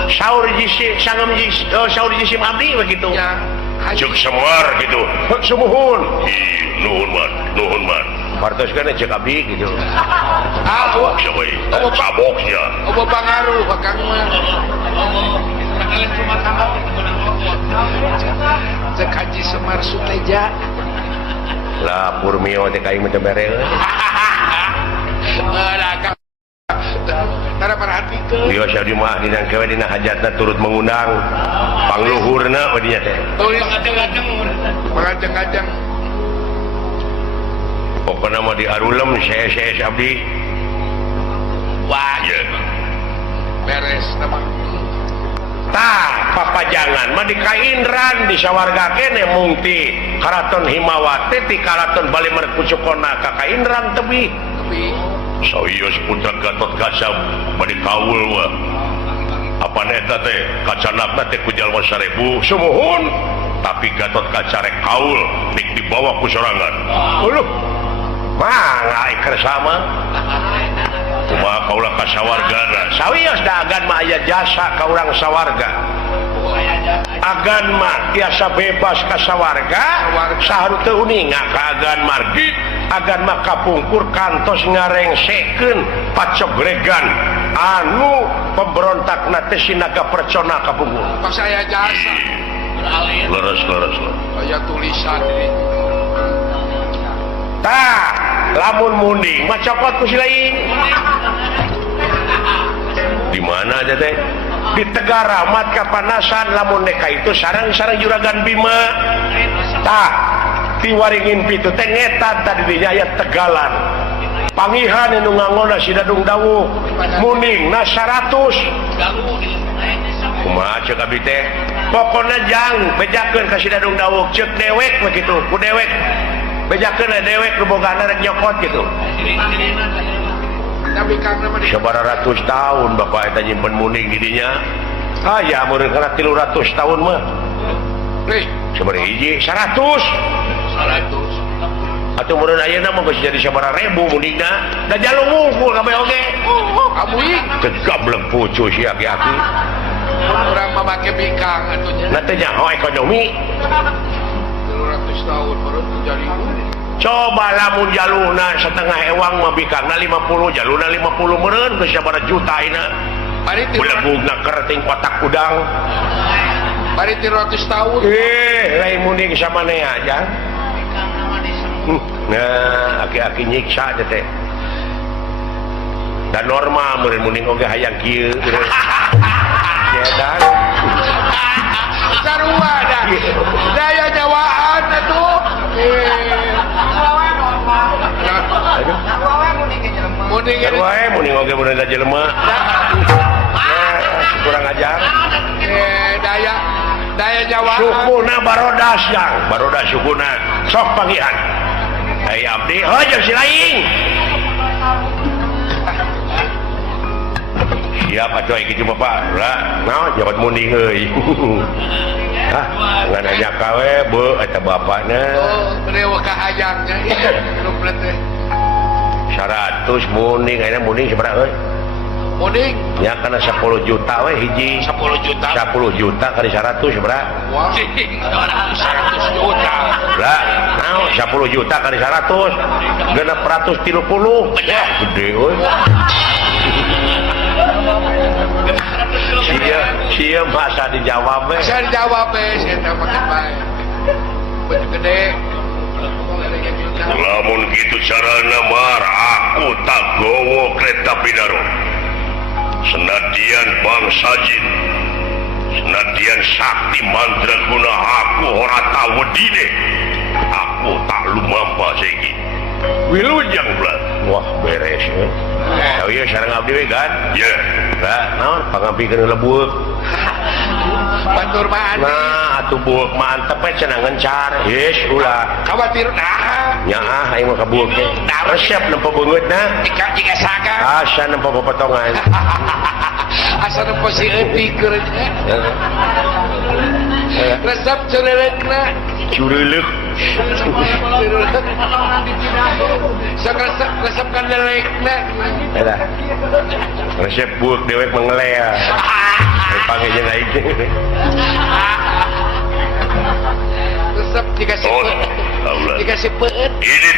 saur jisi sangem jisi saur jisi abdi we kitu nya cek Semar gitu sumuhun nuhun man partoskeun cek abdi gitu sabok siapa saboknya obo pangaruh bakang mah cek Haji Semar Suteja lah Purmio teh kaing teh bereun tara perhatikeun bios di mah dina kewe dina hajatna turut mengundang pangluhurna we dinya teh pangajeng-ajeng pokona mah di arulem CS abdi wah ya beres nama papa jangan mah di Kaindran di sawarga kene mungti Karaton Himawati ti Karaton Bali Merkucukona ka Kaindran tebi sawios putra Gatot Kaca bade kaul mah apa eta teh kacanakna teh ku jalma 1000 sumuhun tapi Gatot Kaca rek kaul nik dibawa ku sorangan uluh mangga iker sama kumaha kaula ka sawargana sawios da agan mah aya jasa ka urang sawarga agan mah tiasa bebas ka sawarga saharu teu uninga ka agan margi agan mah kapungkur kantos ngarengsekeun pacogregan anu pemberontakna teh Sinaga Percona kapungkur pas aya jasa leres aya tulisan ini tah lamun munding mah copot ku si lain di mana aja teh di Tegaramat kapanasan lamun neka itu sarang-sarang juragan Bima tah tiwaringin pitu teh ngetan tadi dinya aya Tegalan pangihan anu ngangona si Dadung Dawuh muning na 100 kumaha ceuk abi teh pokona jang bejakeun ka si Dadung Dawuh ceuk dewek begitu ku dewek bejakeun dewek nu bogana rek nyokot gitu tapi karena mah sabaratus tahun bapak eta nyimpen muning di dinya aya meureun kana 300 tahun mah sabaraha hiji 100 atuh meureun ayeuna mah geus jadi sabaraha ribu muningna da jalung ngungkul kabeh oge amuing tegablek pucu si aki-aki urang mah make bikang atunya na teh nyaho ekonomi 200 tahun baru jadi coba lamun jaluna setengah ewang mah bikangna 50 jaluna 50 meureun geus sabaraha juta ayeuna bari belegugna kerting kotak udang 300 tahun lain muning samane aja nah aki-aki nyiksa aja teh dan normal meureun oge hayang kieu dan sarua dah daya jawaan atuh muning ini wae muning oge meureun da jelema kurang ajar daya jawaan sukuna barodas yang barodas sukuna sok panggihan ai abdi heuh si laing siap atuh kitu bapak lah naon jabat muning euy hah ngan anya kawe beu eta bapakna beliau kahajangnya ruplet teh 100 muning ayeuna muning sabaraha euy muning nya kana 10 juta we hiji 10 juta 10 juta kali 100 sabaraha wah 100 juta lah naon 10 juta kali 100 genep 130 wah gede euy sia masa dijawab we saya dijawab saya tak pakai baik betul gede lamun kitu carana mar aku tak gowo kereta pidaro senadyan bangsa jin senadyan sakti mandraguna aku horata wedine aku tak lumampa saiki wilujeng belah wah beres we ieu sareng abdi we kan ya lah naon pangampikeun lebueuk batur mah nah atuh bueuk mah antep we cenah ngencar yes ulah khawatir nah nya aing mah ka bueuk teh resep nempo beungeutna jika saga asa nempo potongan asal nempo si pikeun resep ceuleuleukna cureuleuh resep kandelekna eta resep bueuk dewek mengelea panggil jeung aing resep dikasih dikasih peut ini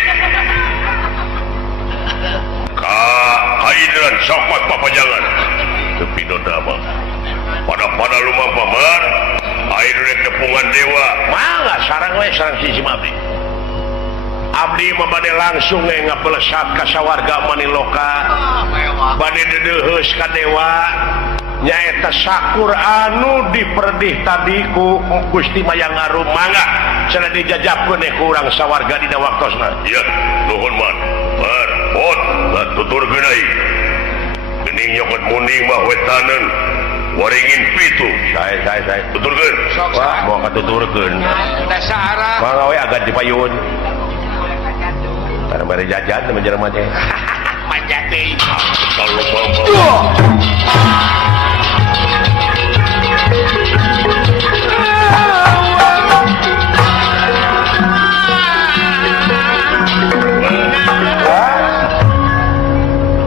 Kaindran sokot papajangan tepi dodama pada lumampa mar air rek tepungan dewa mangga sareng we sareng si abdi abdi mah bade langsung ngapelesat ka sawarga Maniloka bade dedeuheus ka dewa nyaeta sakur anu diperdih tadi ku Gusti Mayang Arum mangga cenah dijajabkeun ku urang sawarga dina waktosna ya nuhun man mar bot tuturkeun deui geuning nyokot muning mah wetaneun waringin pitu saya tuturkeun Sok, wah sok. mau katuturkeun Udah sahara. mangga we agak dipayun karena bari jajan teman jelema teh Manjat deui. kalau mau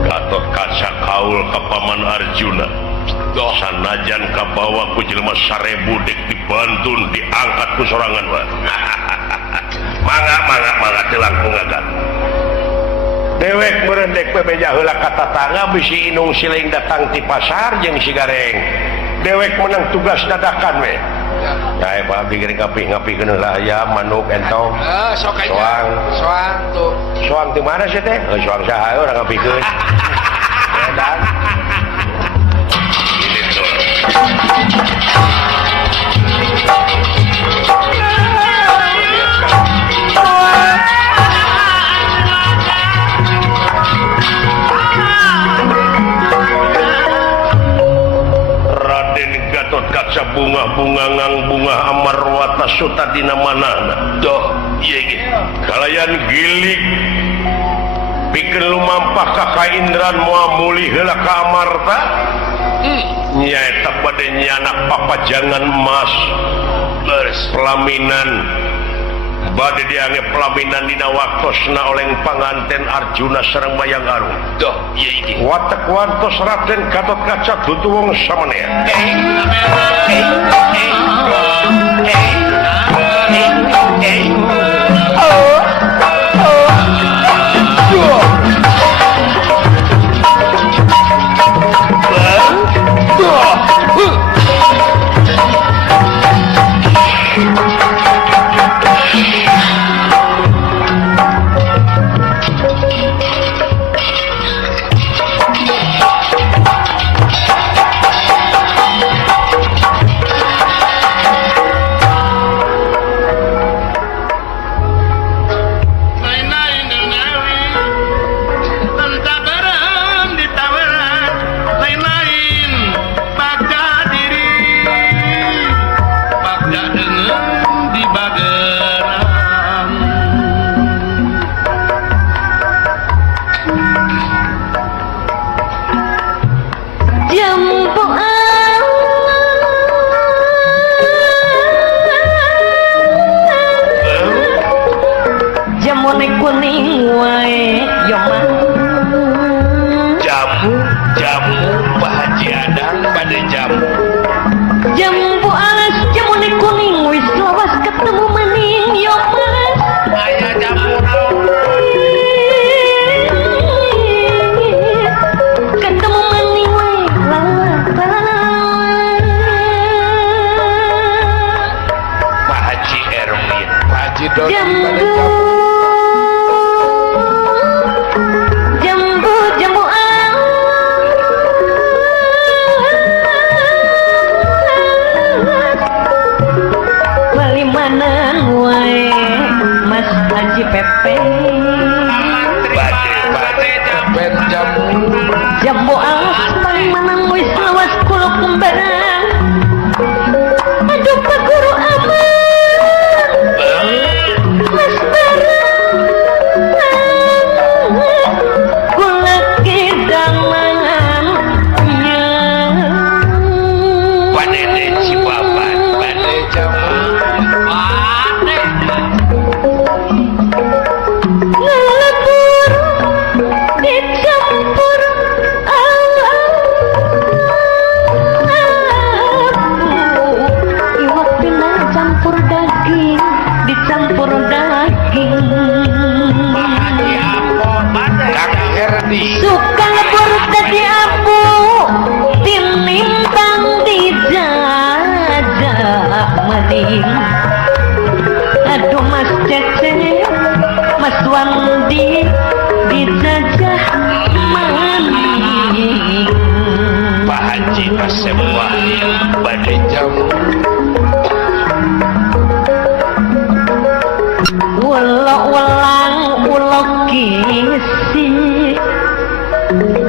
Gatot Kaca kaul ka Paman Arjuna sanajan kabawa ku jelema 1000 dek dibantun diangkat ku sorangan wa mangga teu langkung gagal dewek meureun dek bebeja heula ka tatangga bisi inung siling datang ti pasar jeung si gareng dewek menang tugas dadakan we ya Pak bikin ngapi-ngapikeun heula aya manuk entong Sok aja. Soang. Soang tuh. soang di mana sih teh soang saha urang ngapikeun edan ini tuh Raden Gatot Kaca bunga amarwata suta dina manana doh ieu ge kalayan gilig pikeun lumampah ka kaindran moal muli heula ka amarta nyaeta bade nyanak papajangan emas leres pelaminan bade diange pelaminan dina waktosna oleh panganten Arjuna sareng Bayang Arung doh ieu ge watek wantos Raden Gatot Kaca tutuwung samanea jamu Pak Haji Adang pada jamu Jambu alas jamune kuning wis lawas ketemu maning yo mas Aya jamu naon? ketemu maning we Pak Haji Erwin, Pak Haji Dodi pada jambu jamu. jambu wali manan wae Mas Haji Pepe Bade jamu jamu. jambu alas paling manang wis lawas kuluk kembaran aduh Pak Guru aman Mas barang kulak kidangan Bade Cipapan, bade jamu. ngelebur dicampur iwak pina campur daging dicampur daging Kang Herdi. suka lebur tadi abu tinimbang dijajak maning aduh Mas Cece Mas Wandi dijajah maning Pak Haji Pasemwa, bade jamu. Ulo-ulang ulo kisi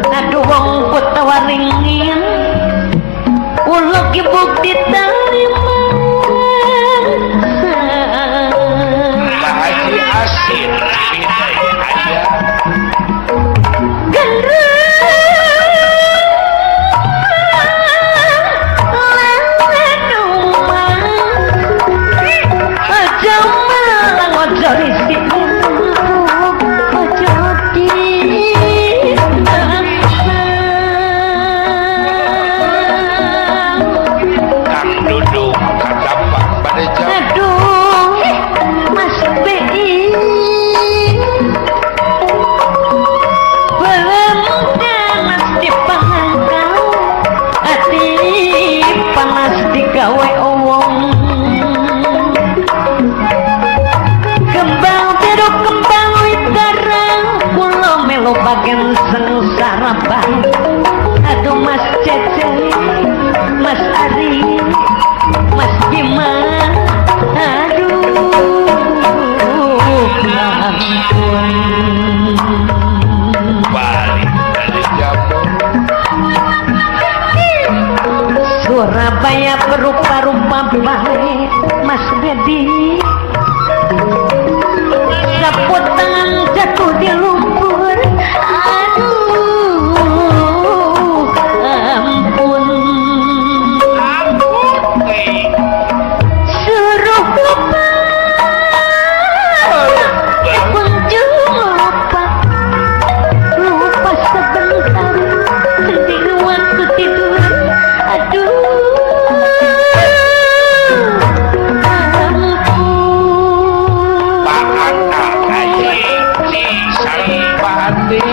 aduh wong putawaringin Kula ki bukti tarima Pak Haji Asin aja Kang Dudung kadampak pada jam Aduh, Mas BI belum panas dipangkau, hati panas digawe owong. Kembang biru kembang witarang, kula melu bagian sengsara bang. Aduh Mas Cece, Mas Ari, Mas Bima, aduh, ampun. balik dari jam Surabaya berupa-rupa baik, Mas Dedi. Sapu tangan jatuh di lumpur, aduh, ampun. Suruh lupa, kunjung lupa sebentar, sedih waktu tidur, aduh, ampun. Pak Anta Haji Saripati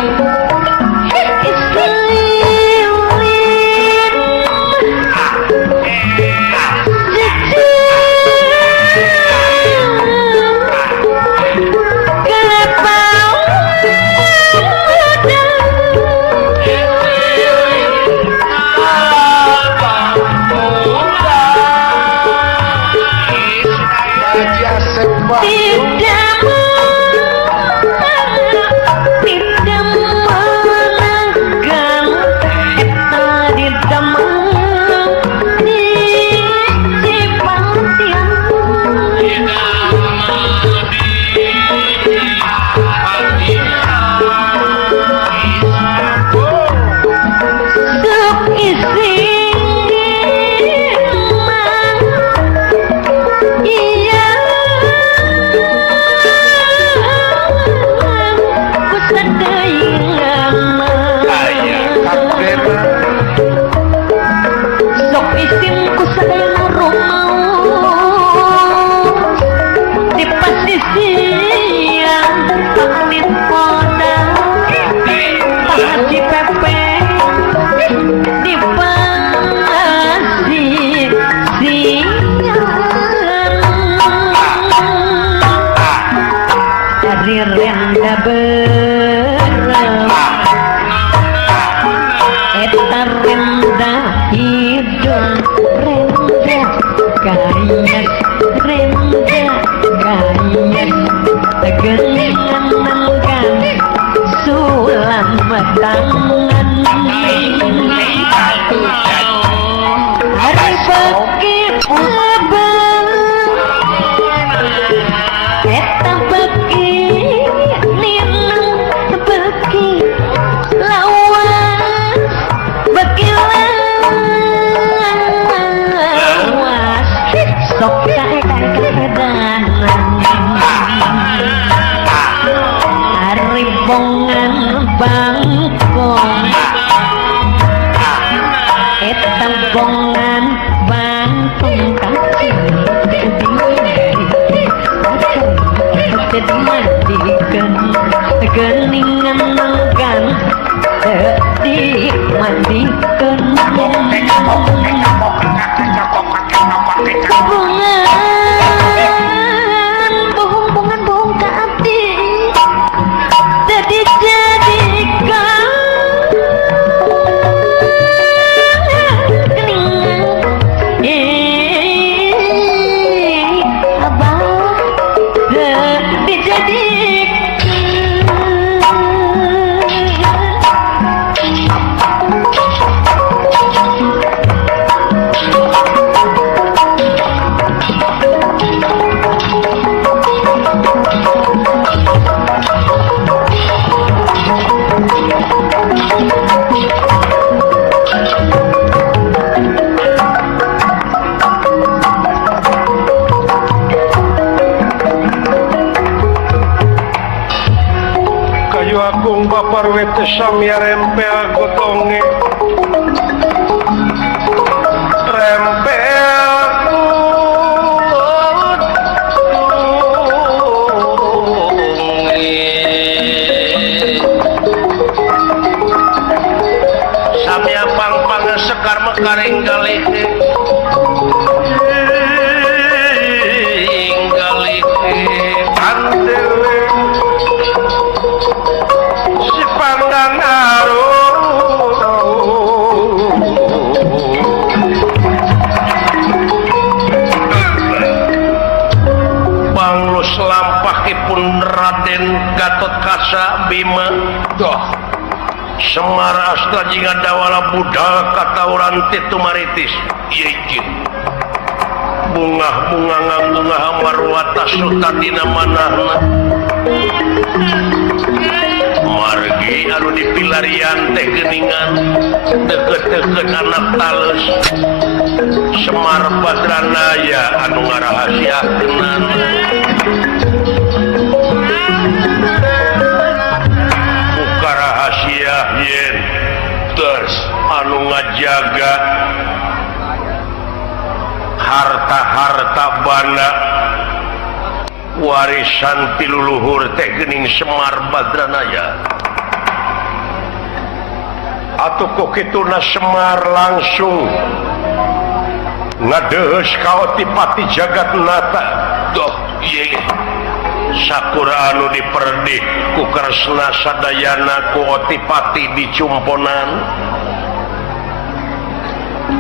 Haji Asep Bandung Ayah Kaprena Sok isinku sadayana rumau di pasisian panit poda Pak Haji Pepe di pasisian dari renda berem eta renda hidung renda gayas tegeningan nanggan sulam tangan hari bagi abang eta bagi ninang bagi lawas bagi lawas sok kaedan hari bongan bangkong eta bongan bangkong jadi mandikan geningan nanggan dimandikan bohongan bohong ke hati jadi jadikan geningan abang dijadikan Rahayu Agung Baparwete Samya Rempel Gotonge Rempel Samya pang-pang sekar mekaring galih lampahipun Raden Gatotkaca Bima Semar Astra Jinga Dawala budal katauran Titu Maritis Yekin bunga-bunga ngambunga marwata sultan dina manahna margi anu dipilarian teh geuningan deket-deket anak tales Semar Badranaya anu ngarahasiakeun buka rahasia yen terus anu ngajaga harta-harta bana warisan tiluluhur teh geuning Semar Badranaya atuh kok kituna Semar langsung ngadeus ka Otipati Jagatnata doh ieu sakura anu diperdih ku Kresna sadayana ku Otipati dicumponan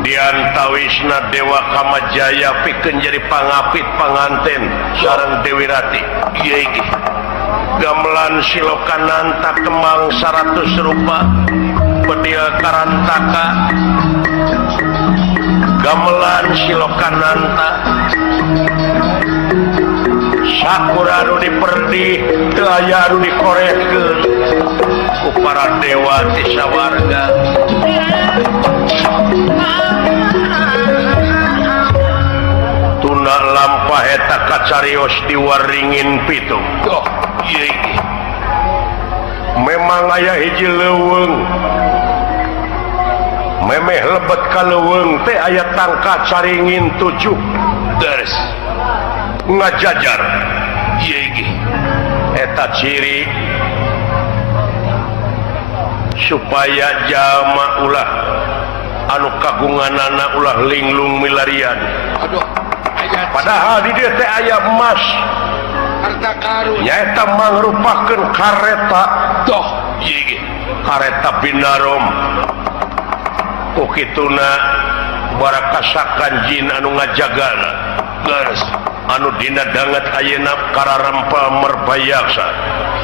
diantawisna Dewa Kamajaya pikeun jadi pangapit panganten sareng Dewi Rati ieu ge gamelan Silokananta kembang 100 rupa bedil Karantaka gamelan Silokananta sakura anu diperdih teu aya anu dikorekeun ku para dewa ti sawarga tuna lampah eta kacarios diwaringin pitung doh ieu memang aya hiji leuweung memeh lebet ka leuweung teh aya tangka caringin 7 deres ngajajar ieu eta ciri supaya jalma ulah anu kagunganana ulah linglung milarian aduh padahal di dieu teh aya emas harta karun nyaeta mangrupakeun kareta doh ieu kareta binarom ukituna barakasakan jin anu ngajagana geus anu dina danget ayeuna kararempel merbayaksa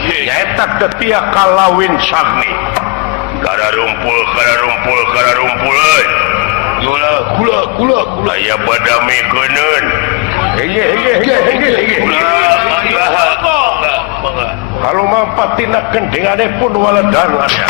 nyaeta teu kalawin sagni kararumpul euy kula aya badami keuneun hege kalau mampatina kendengane pun waledan aya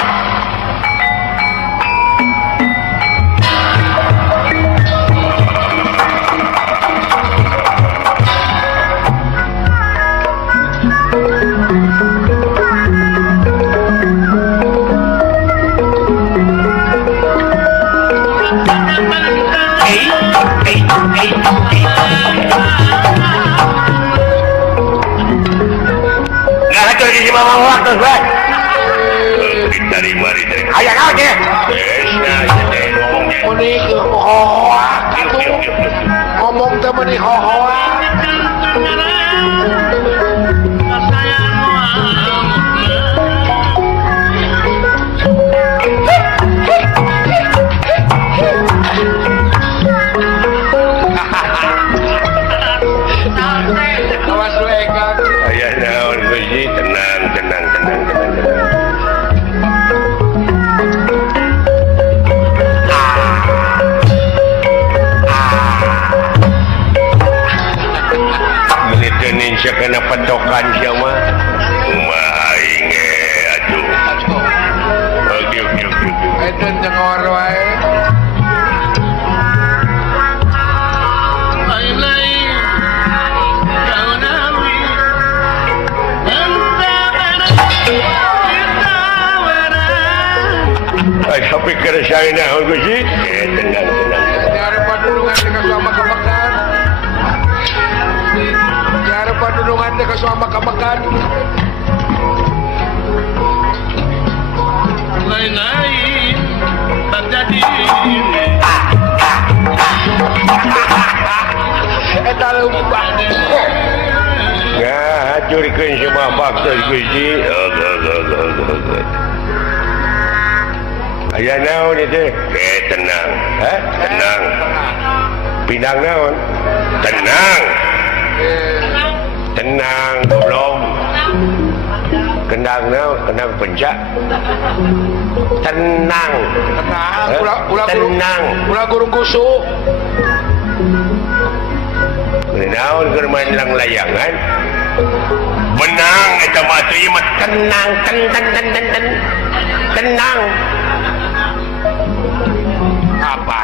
ngomong temen di hohoa awas legang aya naon Gusti tenang kena petokan siapa maing aduh itu cengor wae tapi keresahan naon Gusti tenang Nyari padulungan teh ka suama kabakan. Nyari padulungan teh ka suama kabakan. Lain-lain terjadi. Eta leumpah. ngahacurkeun semua fakta Gusti aya naon itu tenang tenang pinang naon tenang tenang belum kenang naon kenang pencak tenang Tenang, tenang ulah gurung kusuk. naon keur main layangan menang eta mah teh ieu mah tenang tenang Apa?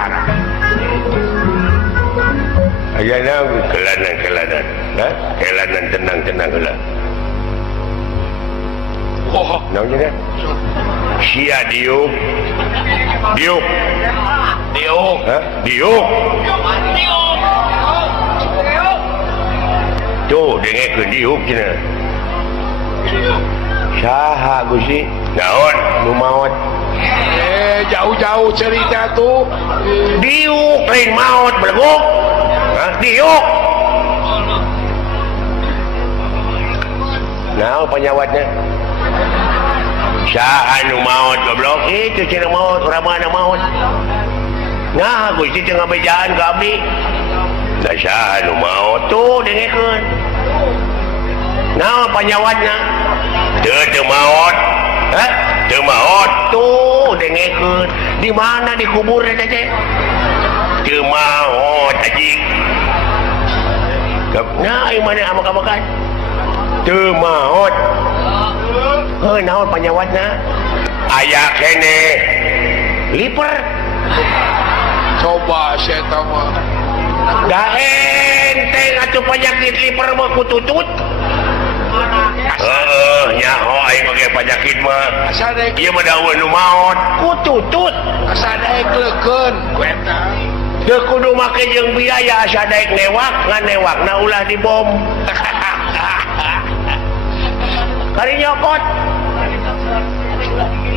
aya naon kelanan kelanan tenang heula Oh, naon nya sia diuk diuk. diuk tuh dengekeun diuk cenah saha Gusti naon nu maot Jauh-jauh cerita tuh. diuk lain maot beleguk diuk naon panyawatnya saha nu maot goblok itu cenah maot urang mana maot nah Gusti teu ngabejaan ka abdi da saha nu maot tuh dengekeun naon panyawatna teu maot teu maot tuh dengekeun di mana dikubur eta teh teu maot anjing nah ieu mana amak-amakan teu maot heuh naon panyawatna aya kene liper Coba saya tahu. da enteng atuh penyakit liper mah kututut nyaho aing mah ge penyakit mah Asal daek, ieu mah daun nu maot kututut asal daek leukeun. Kueta. teu kudu make jeung biaya asa daek newak ngan newakna ulah dibom kari nyokot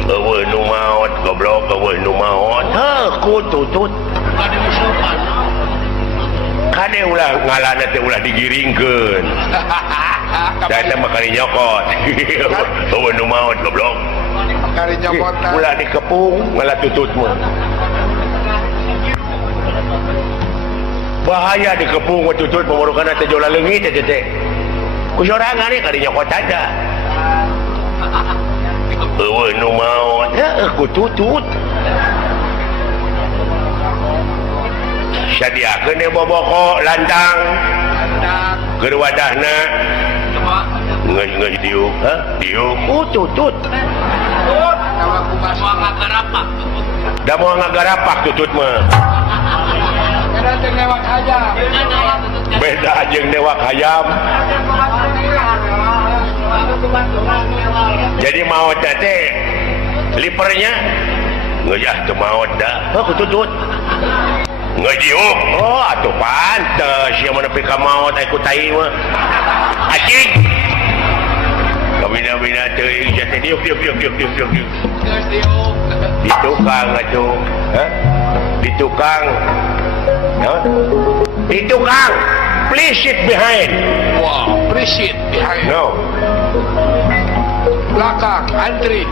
eueuh nu maot goblok eueuh nu maot heuh kututut kade ulah ngalana teh ulah digiringkeun da eta mah kari nyokot eueuh nu maot goblok Kari nyokot. ulah dikepung ngalah tutut mah bahaya dikepung mah tutut pemorokan teh jola leungit teh teh ku sorangan ni kari nyokot ada eueuh nu maot heuh ku tutut sadiakeun deh boboko lantang keur wadahna geus diuk diuk tutut da moal ngagarapak tutut mah Kada teh lewat aja. beda jeung dewak hayam jadi maot teh lipernya ngejah teu maot da kututut ngejiuk oh atuh pantes sia mah nepi ka maot aya ku tai mah acing kabina-bina teuing sia teh diuk Geus diuk. di tukang atuh di tukang di tukang please sit behind Wow, appreciate behind. no Belakang, antri.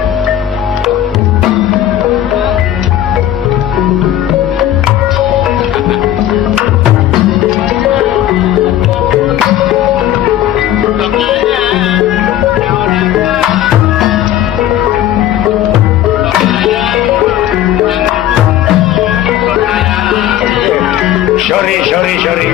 sorry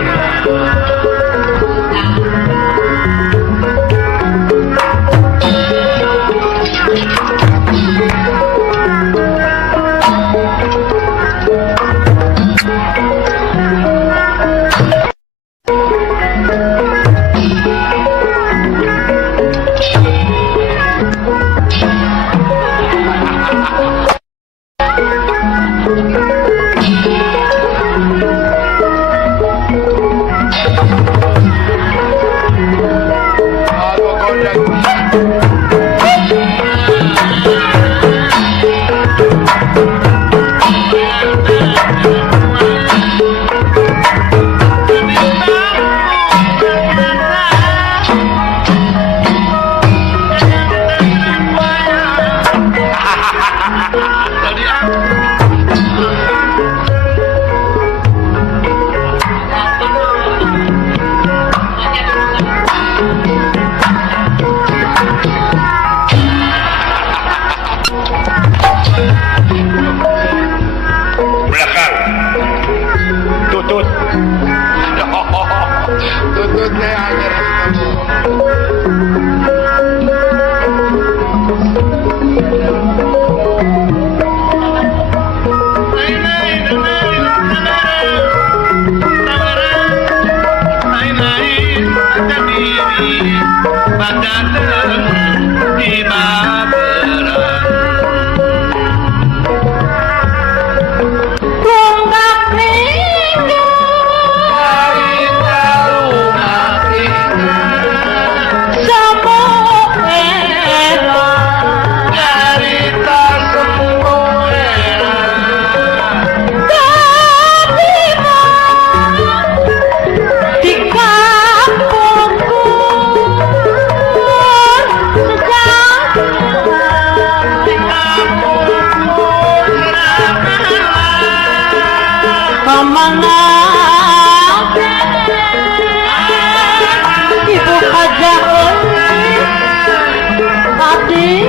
ibu hajah Adin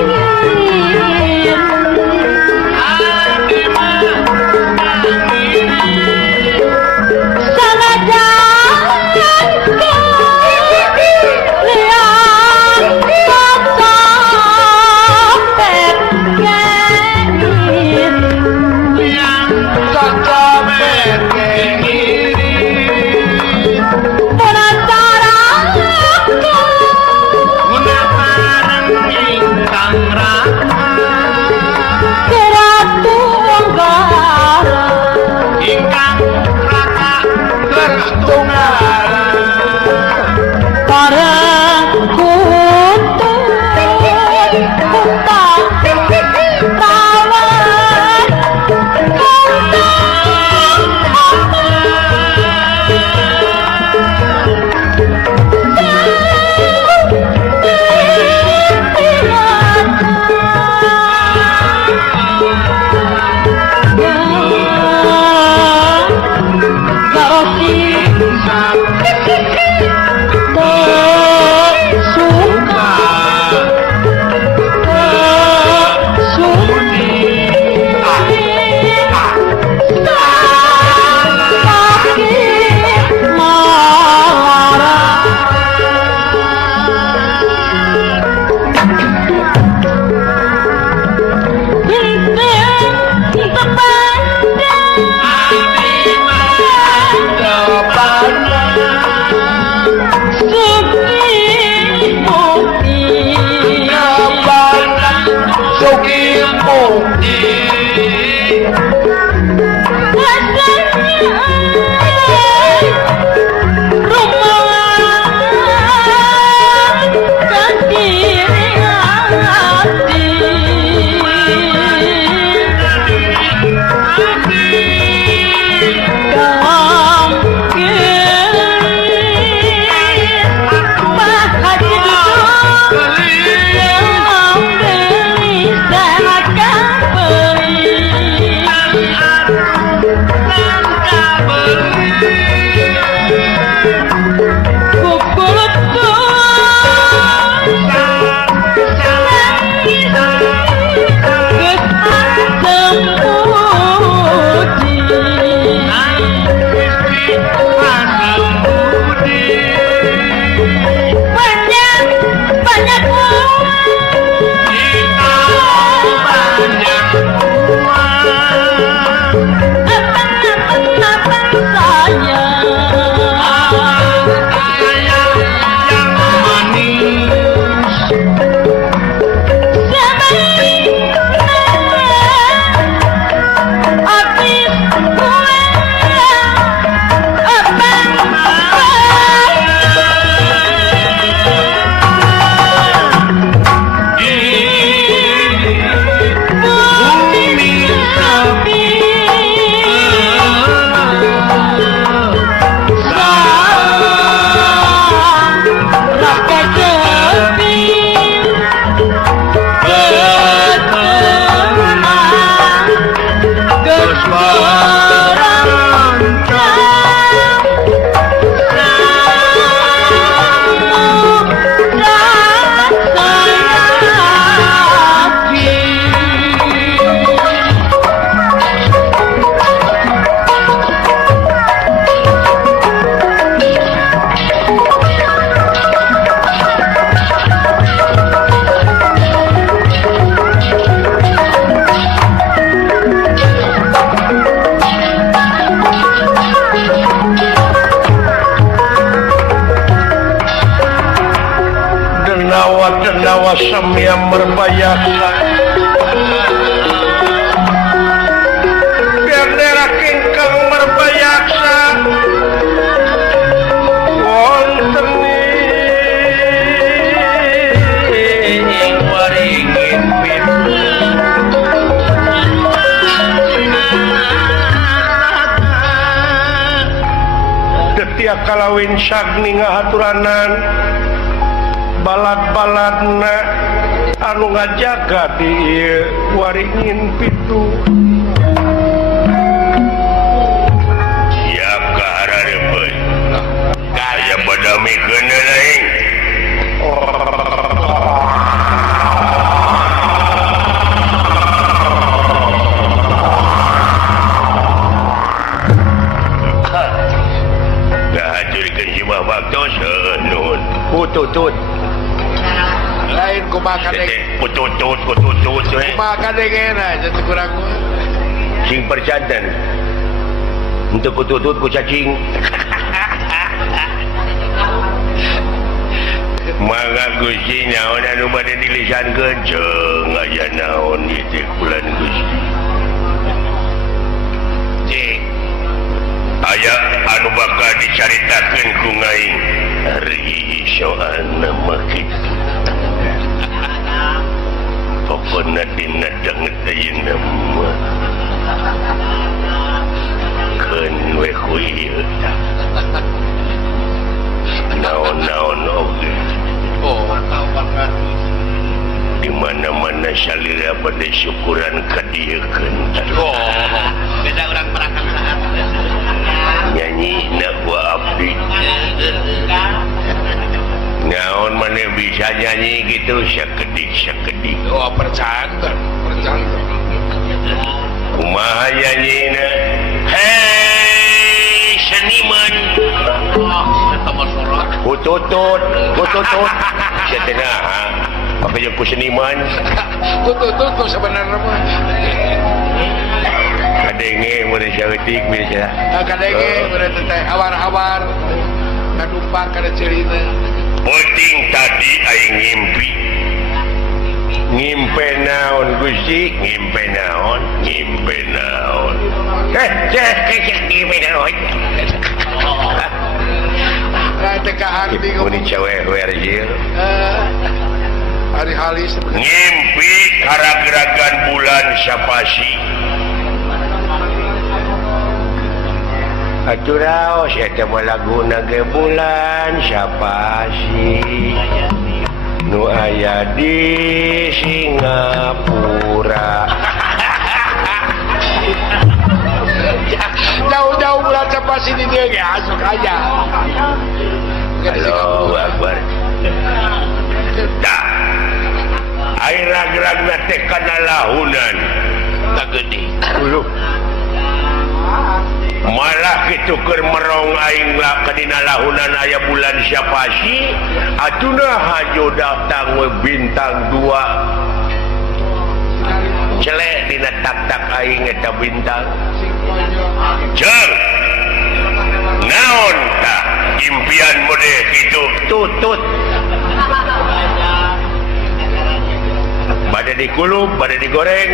Wasam yang berbayasa bendera kingkang berbayasa wonten ing waringin pintu detia kalawin sagni ngahaturanan balad-baladna anu ngajaga di waringin pitu lami kena lain. Ngahajurkan si Baktos nun. Pututut. Lain kumakan deng. Kututut. Kumakan deng enak jadi kurang. Sing percantan. Untuk kututut ku cacing. Mangga Gusti naon anu bade dilisankeun ceung aya naon ieu teh bulan Gusti. Cik. Aya anu bakal dicaritakeun ku ngaing ari soalna mah kitu. Pokona dina danget ayeuna mah. Keun we ku ieu. Naon-naon oge. Oh, Di mana-mana salira pada syukuran kadiekeun. oh. Beda orang perakan saat. Nyanyi na gua abdi. Naon mana bisa nyanyi gitu sakedik. Oh, percantan. Kumaha nyanyina? Hei seniman. Kututut. Saya tengah pakai yang ku seniman. Tuh sebenarnya mah. Kadenge mulai syautik biasa. Kadenge berarti teh awar-awar. Kadumpak kada cerita. Penting tadi aing ngimpi. Ngimpe naon Gusti? Ngimpe naon? Ngimpe naon? Ngimpe naon? Nah, tekahan di Ini cewek werjil. hari-hari sebenarnya. Ngimpi karageragan bulan Sapasi. Aturaos eta mah laguna ge bulan Sapasi. Nu aya di Singapura. Jauh-jauh bulan Sapasi di dia ge asuk aja. Allahu Akbar. Dah. Air rag-ragna teh kana lahunan. Tak gede. Uluh. Malah kitu keur merong aing lah kadina lahunan aya bulan Sapasi, atuna hajo datang we bintang 2. Celek dina tak-tak aing eta bintang. Jeung. Naon tah impian mode kitu? Tutut. Bade dikulub, bade digoreng.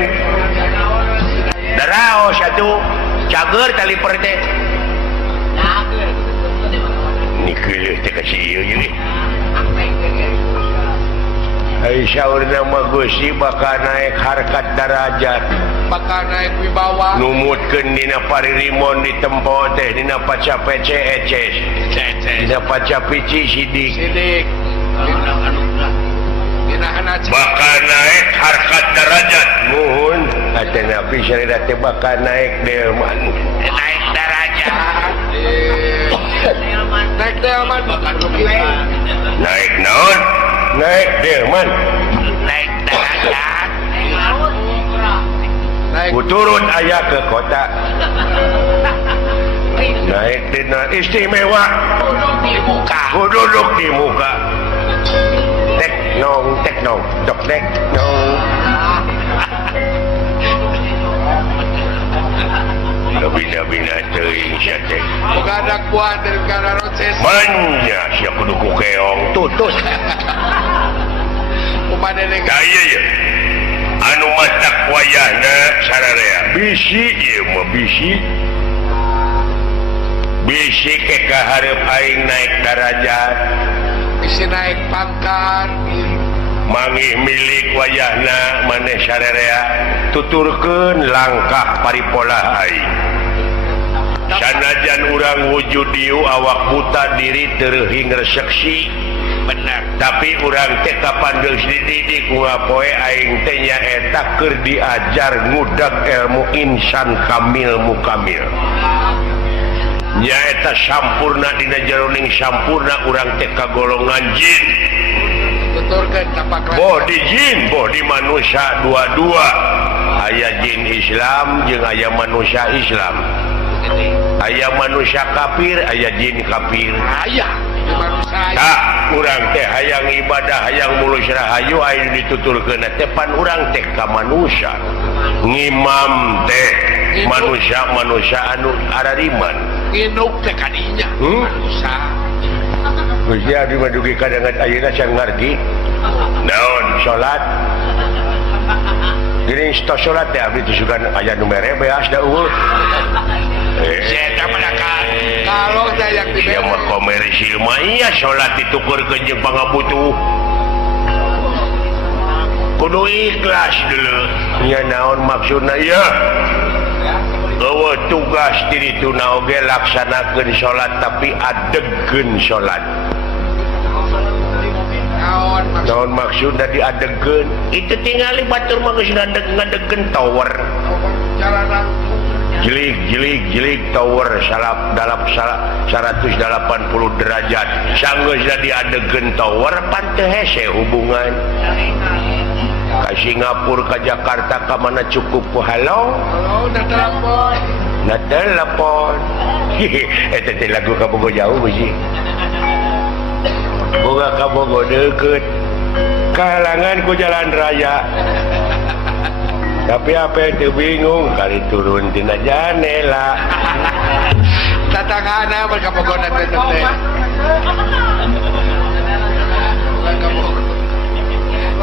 Daraos atuh. Cager tali per teh. Nikeuh teh kasih ieu jadi. Ai saurna mah Gusti bakal naik harkat darajat. Bakal naik wibawa. Numutkeun dina paririmon di tempo teh dina paca PC eces. Dina paca pici sidik. Sidik. Dina hana Bakal naik harkat darajat. Nuhun. Atena pisarida teh bakal naik delman. naik darajat. Naik delman bakal begitu. Naik naon? Naik delman. Naik darajat. Naik Kuturun aya ke kota. Naik dina istimewa. di muka. Duduk di muka. Tek nong, dok tek nong. Bina-bina teuing sia teh. Bukan ada kuat dari negara Roces. Manya sia kudu ku keong tutut. Umpama negara. Daya ya. Anu matak wayahna sararea. Bisi ieu mah bisi. Bisi ke kahareup aing naik darajat. Bisa naik pangkat. Mangih milik wayahna maneh sararea tuturkeun langkah paripolah aing. Sanajan urang wujud dieu awak buta diri tereuhing reseksi benar, tapi urang teh kapan geus dididik ku ngapoe aing teh nyaeta keur diajar ngudag ilmu insan kamil mukamil. nyaeta sampurna dina jeroning sampurna urang teh kagolongan jin tuturkeun tapak bodi jin bodi manusia dua-dua aya jin Islam jeung aya manusia Islam aya manusia kafir aya jin kafir aya di manusia aya. urang teh hayang ibadah hayang mulus rahayu aya dituturkeun teh pan urang teh ka manusia ngimam teh manusia anu arariman nginuk teh kadinya manusia Gusti abdi madugi kadangan ayeuna can ngarti naon salat geuning tos salat teh abdi tusukan aya nu mere beas da eueuh saya manakan kalau saya yang ieu mah komersil mah iya salat ditukurkeun jeung pangabutuh kudu ikhlas dulu nya naon maksudna ieu eueuh tugas di ditu na oge laksanakeun salat tapi adegkeun salat naon maksudna diadegkeun itu tingali batur mah geus ngadegkeun tower jilik tower dalam 180 derajat sanggeusna diadegkeun tower pan teu hese hubungan ka Singapura ka Jakarta ka mana cukup ku halo na telepon eta teh lagu ka Bogo jauh biji boga ka Bogo deukeut kahalangan ku jalan raya tapi apa itu bingung kali turun tina janela tatangana mereka pokoknya teh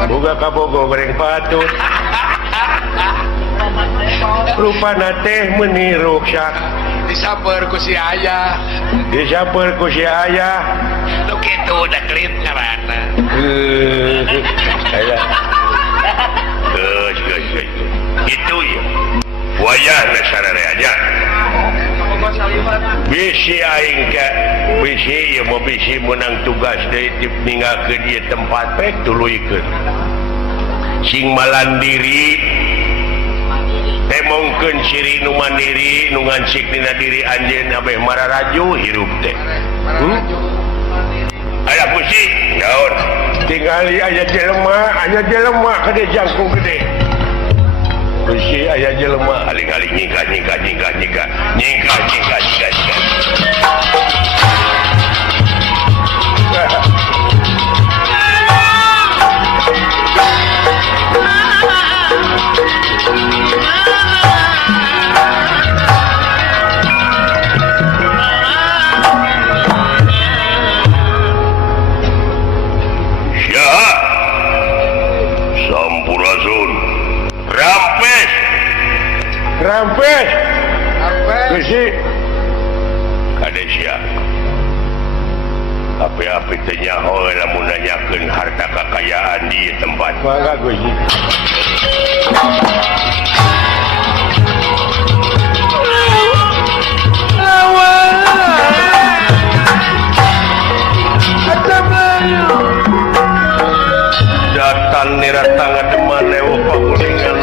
boga ka Bogo goreng patut rupana teh meniru syak disaper ku si ayah disaper ku si ayah lu kitu udah klip ngaranna Guys. Itu ya wayahna sararea aja bisi aing ka bisi ya mau bisi menang tugas deui ninggalkeun ieu tempat pek tuluikeun sing malandiri temongkeun ciri nu mandiri nu ngancik dina diri anjeun abeh mararaju hirup teh aya pusi naon tingali aya jelema kade jangkung gede pusi aya jelema aling-aling nyingkah rampes Gusti kade sia api-api teh nyaho lamun nanyakeun harta kekayaan di tempat mangga Gusti datan niratang deman ewo pakuningan